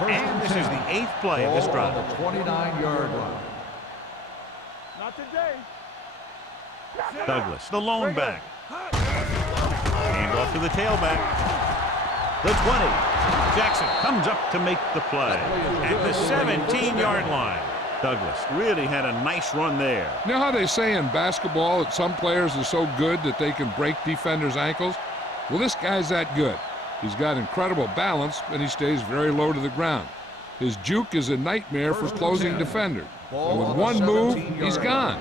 And this is the 8th play of this drive. Ball on the 29-yard line. Not today. Douglas, the lone back. Hand off to the tailback. The 20. Jackson comes up to make the play at the 17-yard line. Douglas really had a nice run there. You know how they say in basketball that some players are so good that they can break defenders' ankles? Well, this guy's that good. He's got incredible balance, and he stays very low to the ground. His juke is a nightmare for closing defenders. And with one move, he's gone.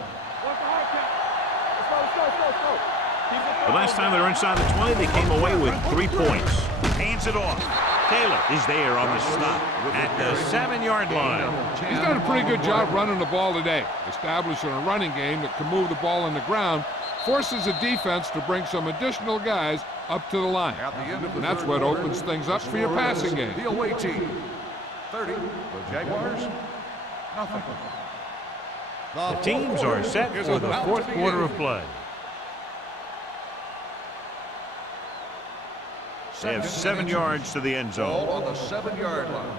The last time they were inside the 20, they came away with 3 points. Hands it off. Taylor is there on the stop at the 7-yard line. He's done a pretty good job running the ball today, establishing a running game that can move the ball on the ground, forces the defense to bring some additional guys up to the line. And that's what opens things up for your passing game. The away team, 30, the Jaguars, nothing. The teams are set for the fourth quarter of play. They have 7 yards to the end zone. Ball on the 7-yard line.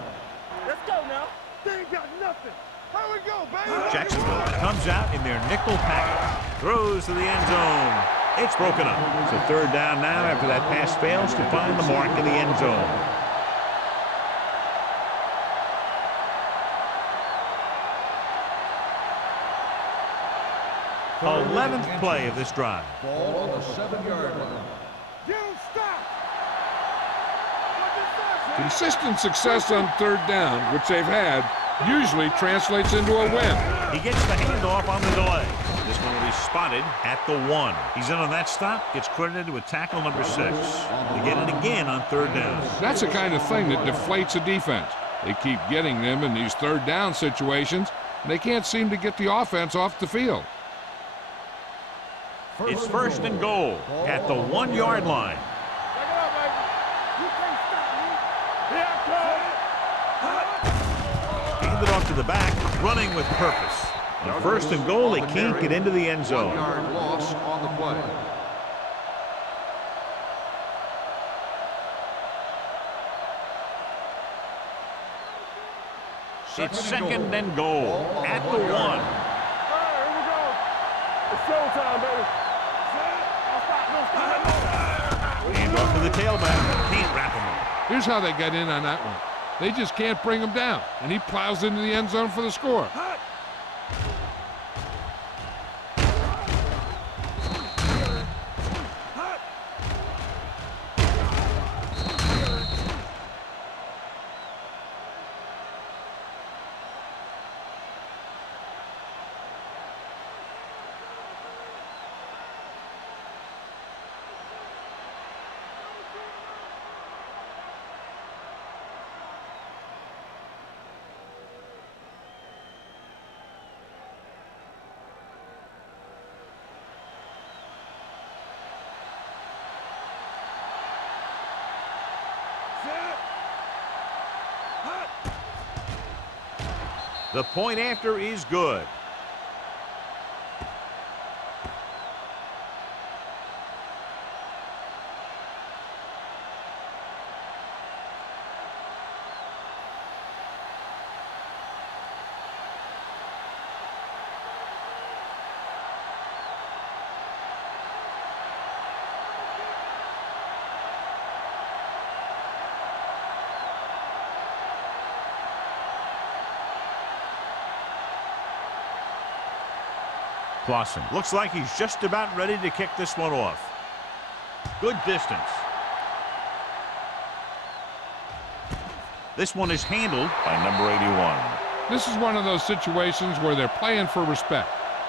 Let's go now. They ain't got nothing. Here we go, baby. Jacksonville comes out in their nickel package. Throws to the end zone. It's broken up. So 3rd down now after that pass fails to find the mark in the end zone. 11th play of this drive. Ball on the 7-yard line. You don't stop. Consistent success on 3rd down, which they've had, usually translates into a win. He gets the handoff on the delay. This one will be spotted at the 1. He's in on that stop, gets credited with tackle number 6. They get it again on 3rd down. That's the kind of thing that deflates a defense. They keep getting them in these 3rd down situations, and they can't seem to get the offense off the field. It's 1st and goal at the 1-yard line. Check it out, baby. You can't stop me. Here I come. Handed off to the back, running with purpose. On 1st and goal, they can't get into the end zone. 1-yard loss on the play. It's 2nd and goal at the 1. All right, here we go. It's showtime, baby. Hand off to the tailback. Can't wrap him up. Here's how they got in on that one. They just can't bring him down, and he plows into the end zone for the score. The point after is good. Clausen looks like he's just about ready to kick this one off. Good distance. This one is handled by number 81. This is one of those situations where they're playing for respect.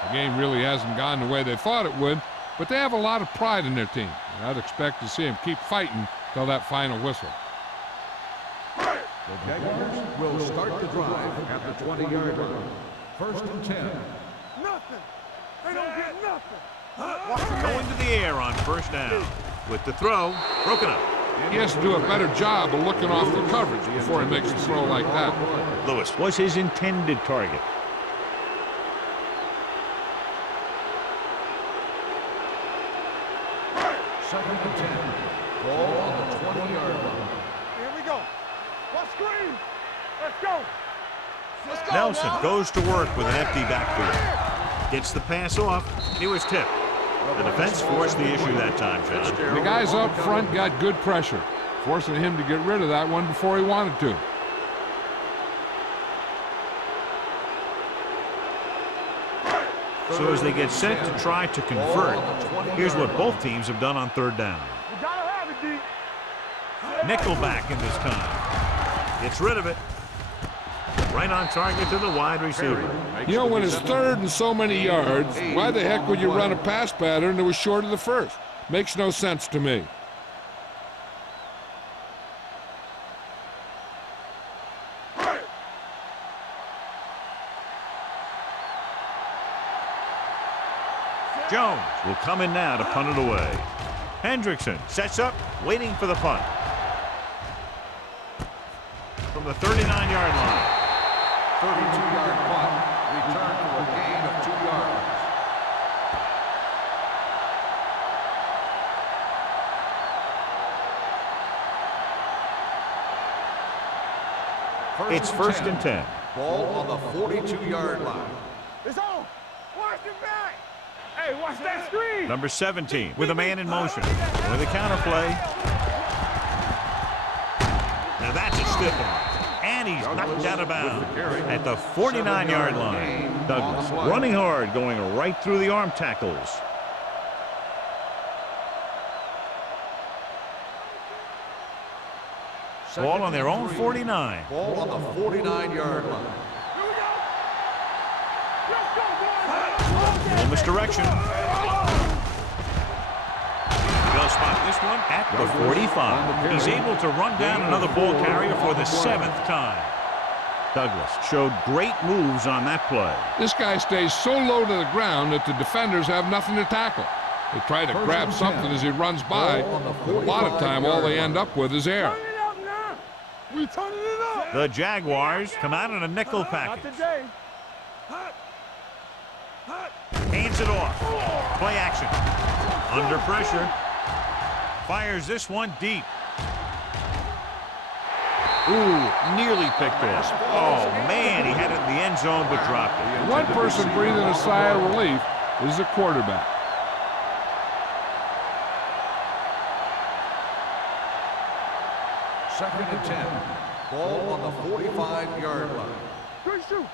The game really hasn't gone the way they thought it would, but they have a lot of pride in their team. And I'd expect to see them keep fighting till that final whistle. The Jaguars will start the drive at the 20-yard line. 1st and 10. Nothing. They don't get nothing. Going to the air on 1st down. With the throw, broken up. He has to do a better job of looking off the coverage before he makes a throw like that. Lewis was his intended target. Second and 10. Ball on the 20-yard line. Here we go. What screen? Let's go. Let's go Nelson now. goes to work with an empty backfield. Gets the pass off. He was tipped. The defense forced the issue that time, John. The guys up front got good pressure, forcing him to get rid of that one before he wanted to. So as they get set to try to convert, here's what both teams have done on third down. You gotta have it, D. Nickelback in this time. Gets rid of it. Right on target to the wide receiver. You know, when it's third and so many yards, why the heck would you run a pass pattern that was short of the first? Makes no sense to me. Jones will come in now to punt it away. Hendrickson sets up, waiting for the punt. From the 39-yard line. 32-yard punt. Return for a gain of 2 yards. It's first and 10. Ball on the 42-yard line. It's on. Watch it back. Hey, watch that screen. Number 17 with a man in motion. With a counter play. Now that's a stiff one. And he's knocked out of bounds at the 49-yard line. Douglas running hard, going right through the arm tackles. Ball on their own 49. Ball on the 49-yard line. Here we go. Let's go, boys. Little misdirection. They'll spot this one at the 45. He's able to run down another ball carrier for the 7th time. Douglas showed great moves on that play. This guy stays so low to the ground that the defenders have nothing to tackle. They try to grab something as he runs by, but a lot of time all they end up with is air. Turn it up now. We turning it up. The Jaguars come out in a nickel Not package. today. Hands it off. Play action. Under pressure. Fires this one deep. Ooh, nearly picked off. Oh, man, he had it in the end zone but dropped it. One person breathing a sigh of relief is the quarterback. Second and 10. Ball on the 45-yard line. Good shoot.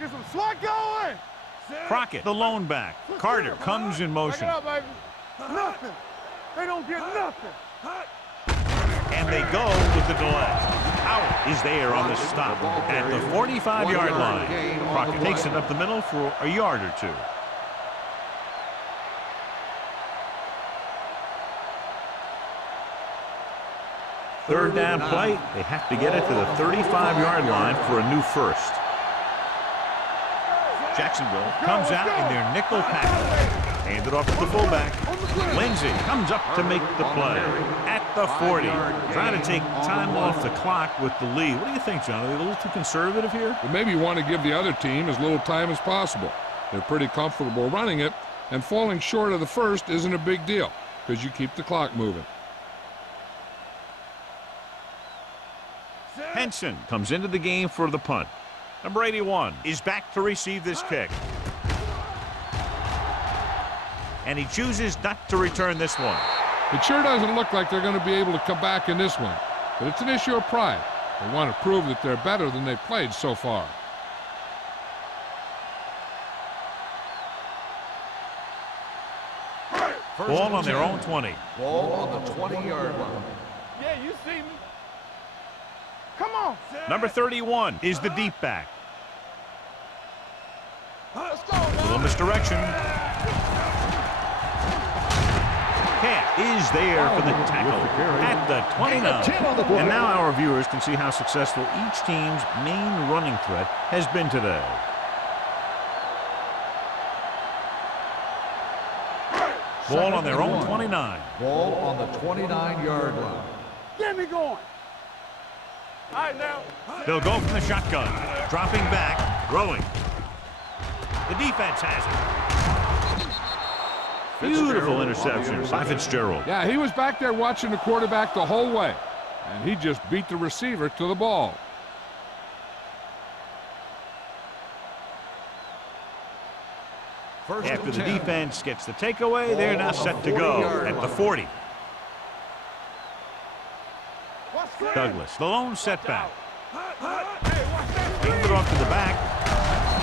Get some slot going. Crockett, the lone back. Carter comes in motion. Back it up, baby. Nothing. They don't get nothing. And they go with the delay. Howell is there on the stop at the 45-yard line. Crockett takes it up the middle for a yard or two. Third down play. They have to get it to the 35-yard line for a new first. Jacksonville comes out in their nickel package. Hand it off to the fullback. Lindsey comes up to make the play at the 40. Trying to take time off the clock with the lead. What do you think, John? Are they a little too conservative here? But maybe you want to give the other team as little time as possible. They're pretty comfortable running it, and falling short of the first isn't a big deal because you keep the clock moving. Henson comes into the game for the punt. Number 81 is back to receive this kick. And he chooses not to return this one. It sure doesn't look like they're going to be able to come back in this one, but it's an issue of pride. They want to prove that they're better than they've played so far. Ball on their own 20. Ball on the 20-yard line. Yeah, you see me. Come on. Number 31 is the deep back. Let's go, Little misdirection. Cat is there for the tackle at the 29. And now our viewers can see how successful each team's main running threat has been today. Ball on their own 29. Ball on the 29-yard line. Get me going. All right, now. They'll go from the shotgun. Dropping back, throwing. The defense has it. Beautiful interception by Fitzgerald. Yeah, he was back there watching the quarterback the whole way, and he just beat the receiver to the ball. First After and the 10. defense gets the takeaway, they're now set to go at the 40. Douglas, the lone setback. Hand it off to the back.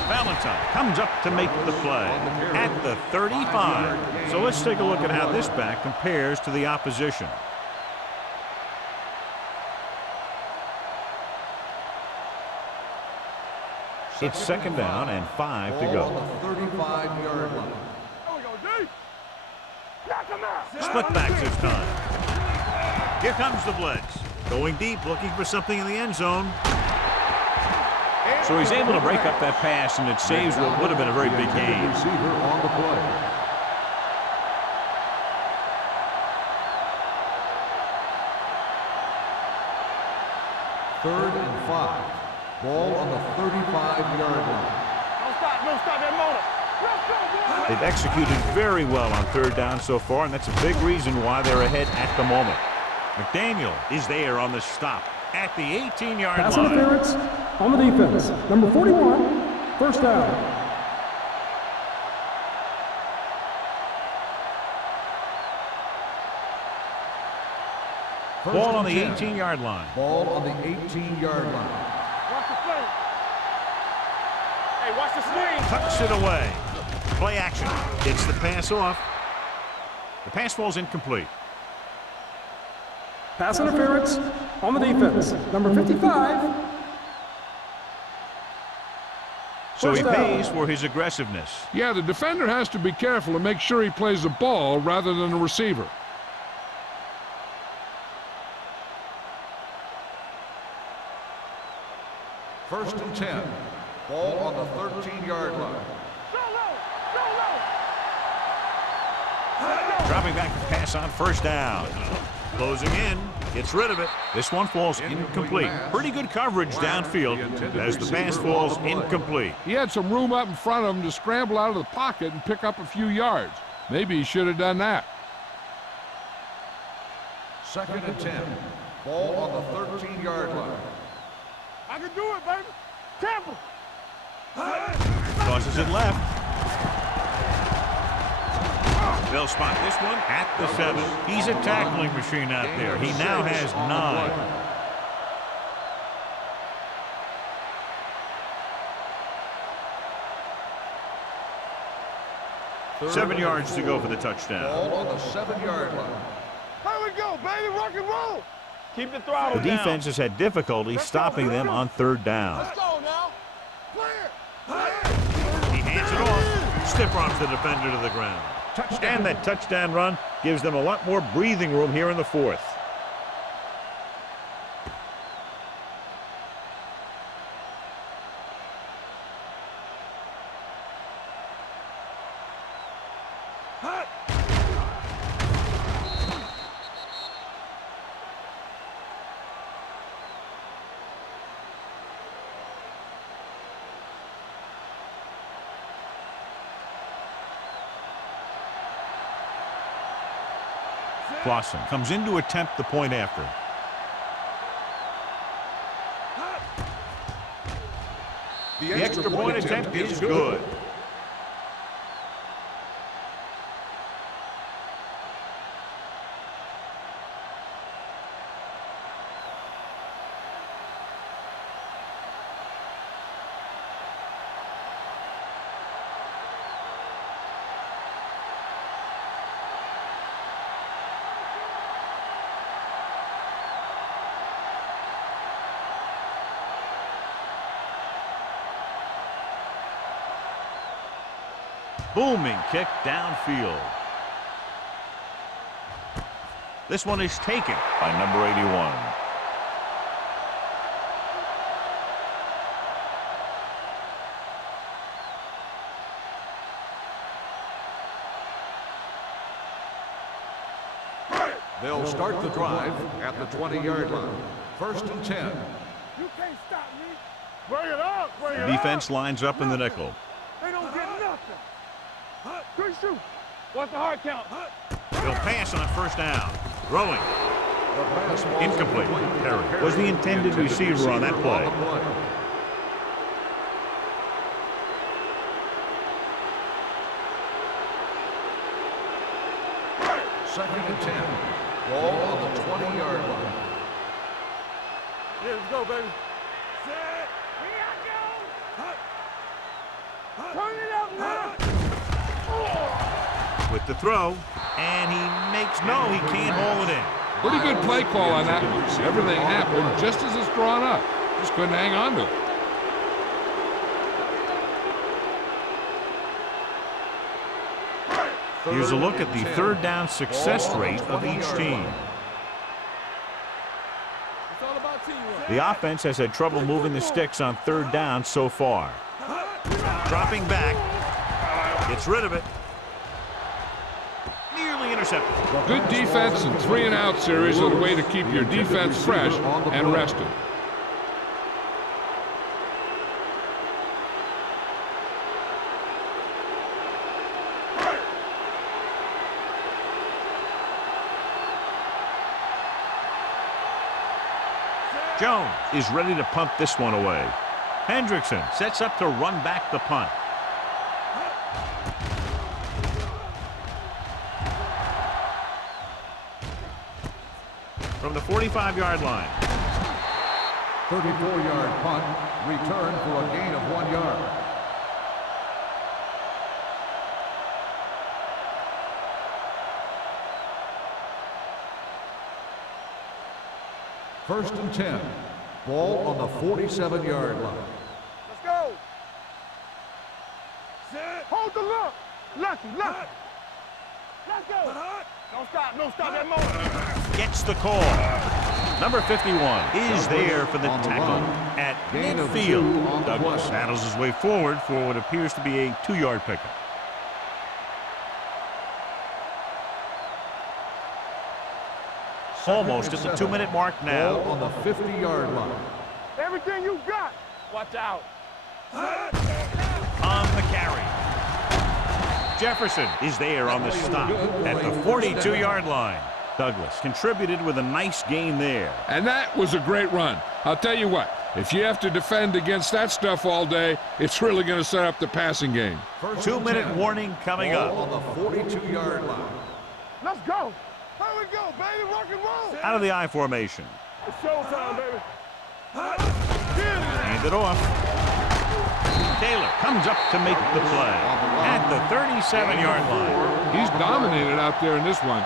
Valentine comes up to make the play at the 35. So let's take a look at how this back compares to the opposition. It's second down and 5 to go. On the 35-yard line. Split backs this time. Here comes the blitz. Going deep, looking for something in the end zone. So he's able to break up that pass, and it saves what would have been a very big gain. Receiver on the play. Third and 5. Ball on the 35-yard line. No stop that motor. Let's go, boy. They've executed very well on third down so far, and that's a big reason why they're ahead at the moment. McDaniel is there on the stop at the 18-yard line. Pass interference on the defense. Number 41, first down. Ball on the 18-yard line. Ball on the 18-yard line. Watch the play. Hey, watch the swing. Tucks it away. Play action. Gets the pass off. The pass falls incomplete. Pass interference on the defense. Number 55. So he First down. pays for his aggressiveness. Yeah, the defender has to be careful to make sure he plays the ball rather than the receiver. First and 10. Ball on the 13-yard line. Go low. Go low. Dropping back to pass on first down. Closing in. Gets rid of it. This one falls incomplete. Pretty good coverage downfield as the pass falls incomplete. He had some room up in front of him to scramble out of the pocket and pick up a few yards. Maybe he should have done that. Second and 10. Ball on the 13-yard line. I can do it, baby. Temple. Tosses it left. They'll spot this one at the 7. He's a tackling machine out there. He now has 9. Third 7 and yards to 4. go for the touchdown. Ball on the 7-yard line. Here we go, baby. Rock and roll. Keep the throttle The down. defense has had difficulty stopping them on third down. Let's go now. Clear. He hands it off. Stiff arms the defender to the ground. And that touchdown run gives them a lot more breathing room here in the fourth. Clausen comes in to attempt the point after. The extra point attempt is good. Booming kick downfield. This one is taken by number 81. They'll start the drive at the 20-yard line. First and 10. You can't stop me. Bring it up. Bring it up. Defense lines up in the nickel. They don't get nothing. Good shoot. What's the hard count? They'll pass on first down. Throwing. The pass ball Incomplete. Perry was the intended receiver on that play. Second and 10. Ball on the 20-yard line. Yeah, let's go, baby. Set. Here I go. Turn it up now. With the throw, and he makes no, he can't haul it in. Pretty good play call on that one. Everything happened just as it's drawn up. Just couldn't hang on to it. Here's a look at the third down success rate of each team. It's all about teamwork. The offense has had trouble moving the sticks on third down so far. Dropping back, gets rid of it. Nearly intercepted. Good defense and 3-and-out series are the way to keep your defense fresh and rested. Jones is ready to punt this one away. Hendrickson sets up to run back the punt. From the 45-yard line. 34-yard punt. Return for a gain of 1 yard. First and 10. Ball on the 47-yard line. Let's go. Set. Hold the look. Lucky. Let's go. Don't stop that motor. Gets the call. Number 51 is there for the tackle at midfield. Douglas battles his way forward for what appears to be a 2-yard pickup. Almost at the 2-minute mark now. Ball on the 50-yard line. Everything you got. Watch out. On the carry. Jefferson is there on the stop at the 42-yard line. Douglas contributed with a nice gain there. And that was a great run. I'll tell you what, if you have to defend against that stuff all day, it's really going to set up the passing game. 2-minute warning coming up. On the 42-yard line. Let's go. Here we go, baby. Rock and roll. Out of the I formation. It's showtime, baby. Hand it off. Taylor comes up to make the play at the 37-yard line. He's dominated out there in this one.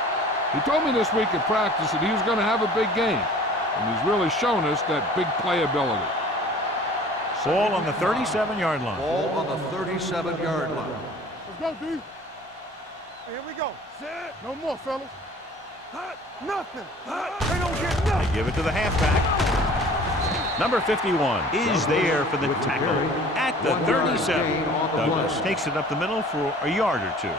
He told me this week at practice that he was going to have a big game, and he's really shown us that big playability. Ball on the 37-yard line. Ball on the 37-yard line. Let's go, D. Here we go. Set. No more, fellas. Nothing. They don't get They nothing. give it to the halfback. Number 51 is there for the tackle at the 37. Douglas takes it up the middle for a yard or two.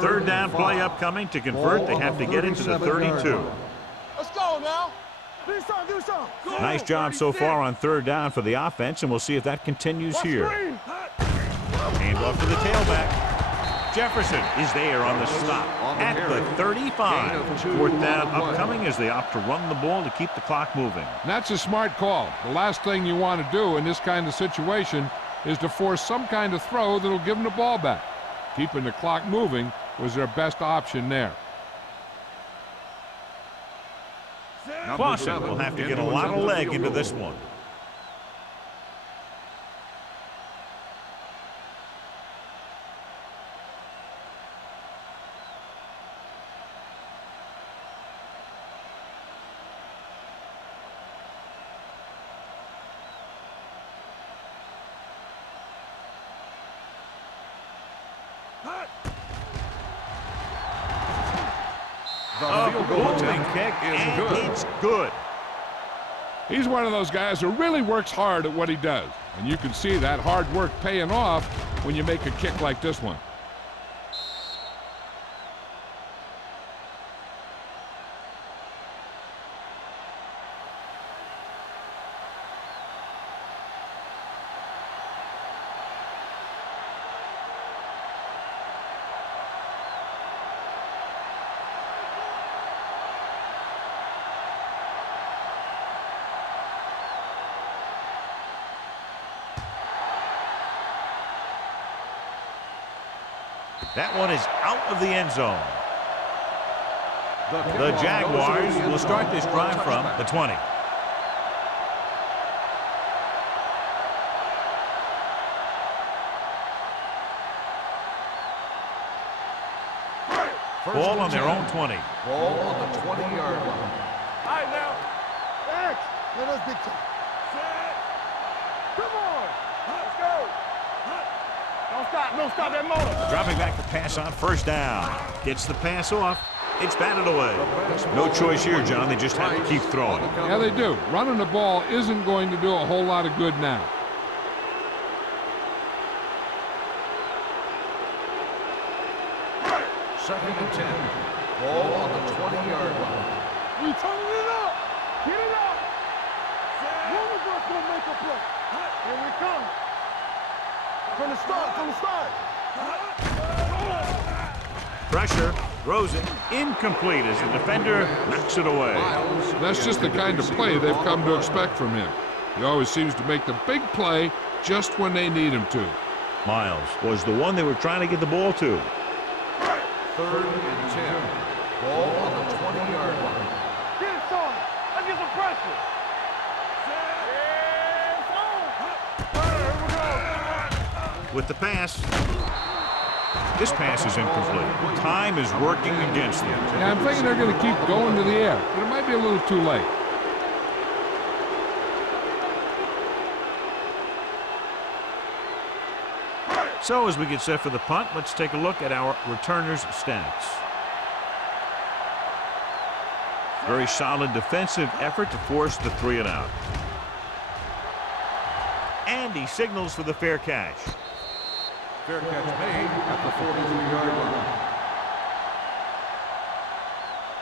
Third down play upcoming. To convert, they have to get into the 32. Let's go now. Do something. Nice job so far on third down for the offense, and we'll see if that continues here. Hand off to the tailback. Jefferson is there on the stop at the 35. Fourth down upcoming as they opt to run the ball to keep the clock moving. And that's a smart call. The last thing you want to do in this kind of situation is to force some kind of throw that'll give them the ball back. Keeping the clock moving was their best option there. Clausen will have to get a lot of leg into this one. The field goal attempt kick, is and good. it's good. He's one of those guys who really works hard at what he does. And you can see that hard work paying off when you make a kick like this one. That one is out of the end zone. The Jaguars will start this drive from the 20. Ball on their own 20. Ball on the 20-yard line. All right, now. X. Let us big time. Come on. Let's go. Don't stop that motor. Dropping back the pass on first down. Gets the pass off. It's batted away. No choice here, John. They just have to keep throwing. Yeah, they do. Running the ball isn't going to do a whole lot of good now. Second and 10. Ball on the 20-yard line. We turning it up. Get it up. One of us gonna make a play. Here we come. From the start. Pressure. Throws it. Incomplete as the defender knocks it away. That's just the kind of play they've come to expect from him. He always seems to make the big play just when they need him to. Miles was the one they were trying to get the ball to. Third and 10. Ball on the 20-yard line. Get it, son. Let's get some pressure. With the pass. This pass is incomplete. Time is working against them. Yeah, I'm thinking they're going to keep going to the air, but it might be a little too late. So as we get set for the punt, let's take a look at our returners' stats. Very solid defensive effort to force the 3 and out. And he signals for the fair catch. Fair catch made at the 43-yard line.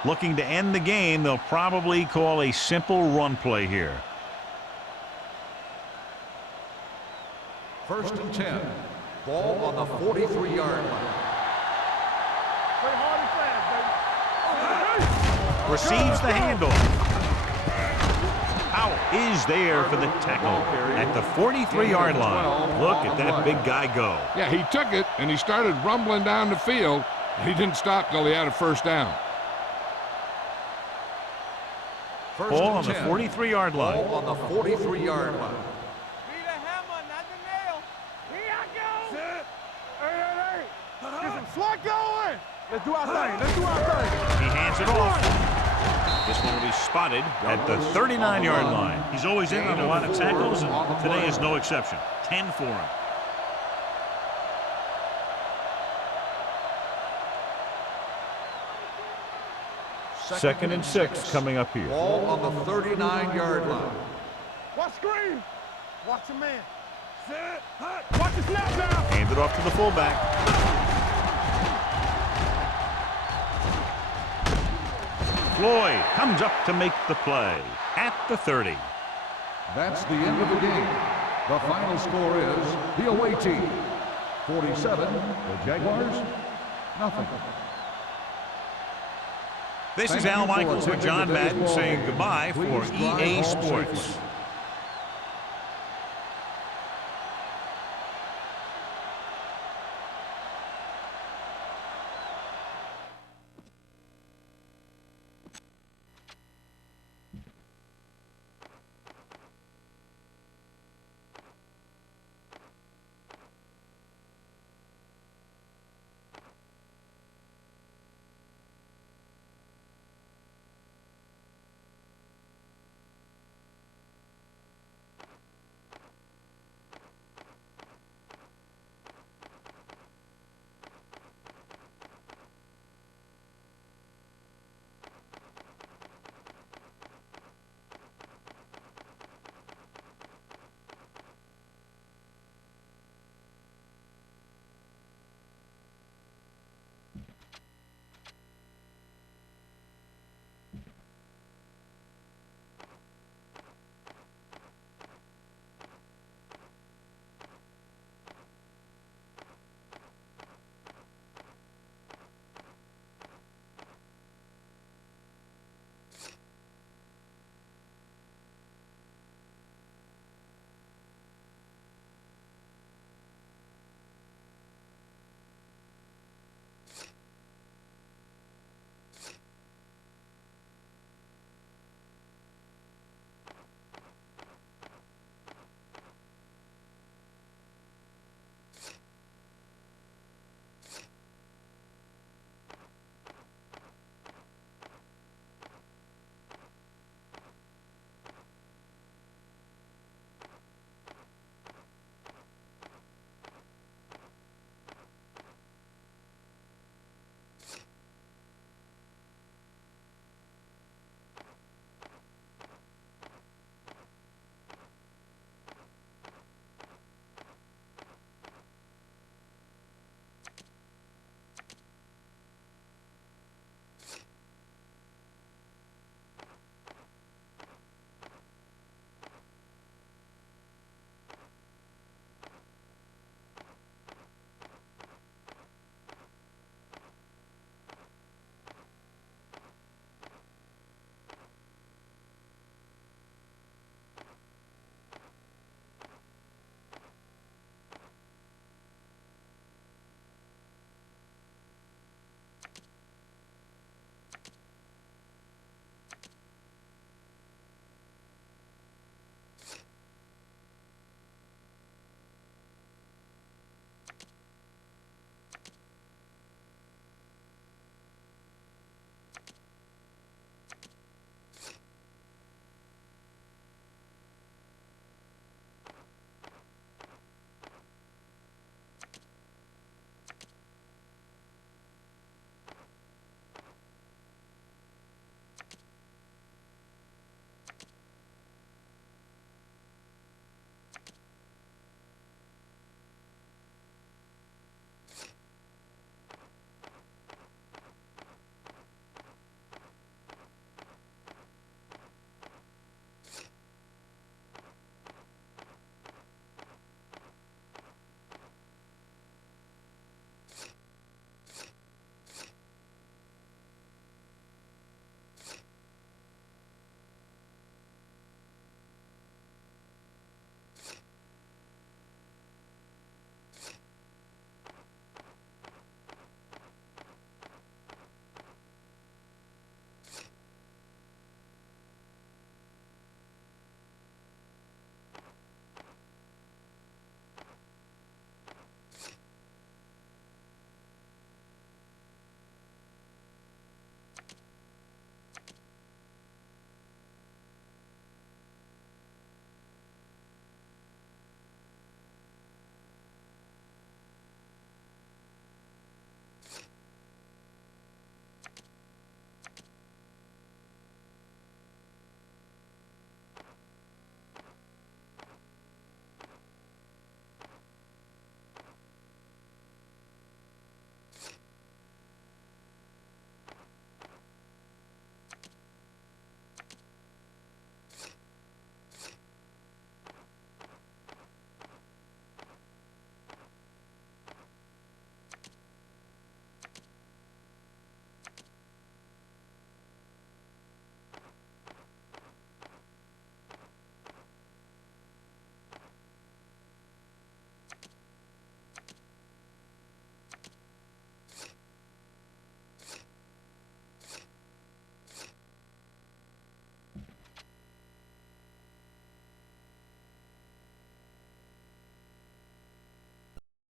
Looking to end the game, they'll probably call a simple run play here. First and 10. Ball on the 43-yard line. Play hard and fast, baby. Receives the handle. Out is there for the tackle at the 43-yard line. Look at that big guy go. Yeah, he took it, and he started rumbling down the field. He didn't stop till he had a first down. Ball on the 43-yard line. Ball on the 43-yard line. Be the hammer, not the nail. Here I go. Hey. Get some slot going. Let's do our thing. He hands it off. This one will be spotted at the 39-yard line. He's always in on a lot of tackles, and today is no exception. 10 for him. Second and 6 coming up here. Ball on the 39-yard line. Watch screen. Watch the man. Watch the snap down. Hand it off to the fullback. Floyd comes up to make the play at the 30. That's the end of the game. The final score is the away team 47, the Jaguars, nothing. This is Al Michaels with John Madden saying goodbye for EA Sports.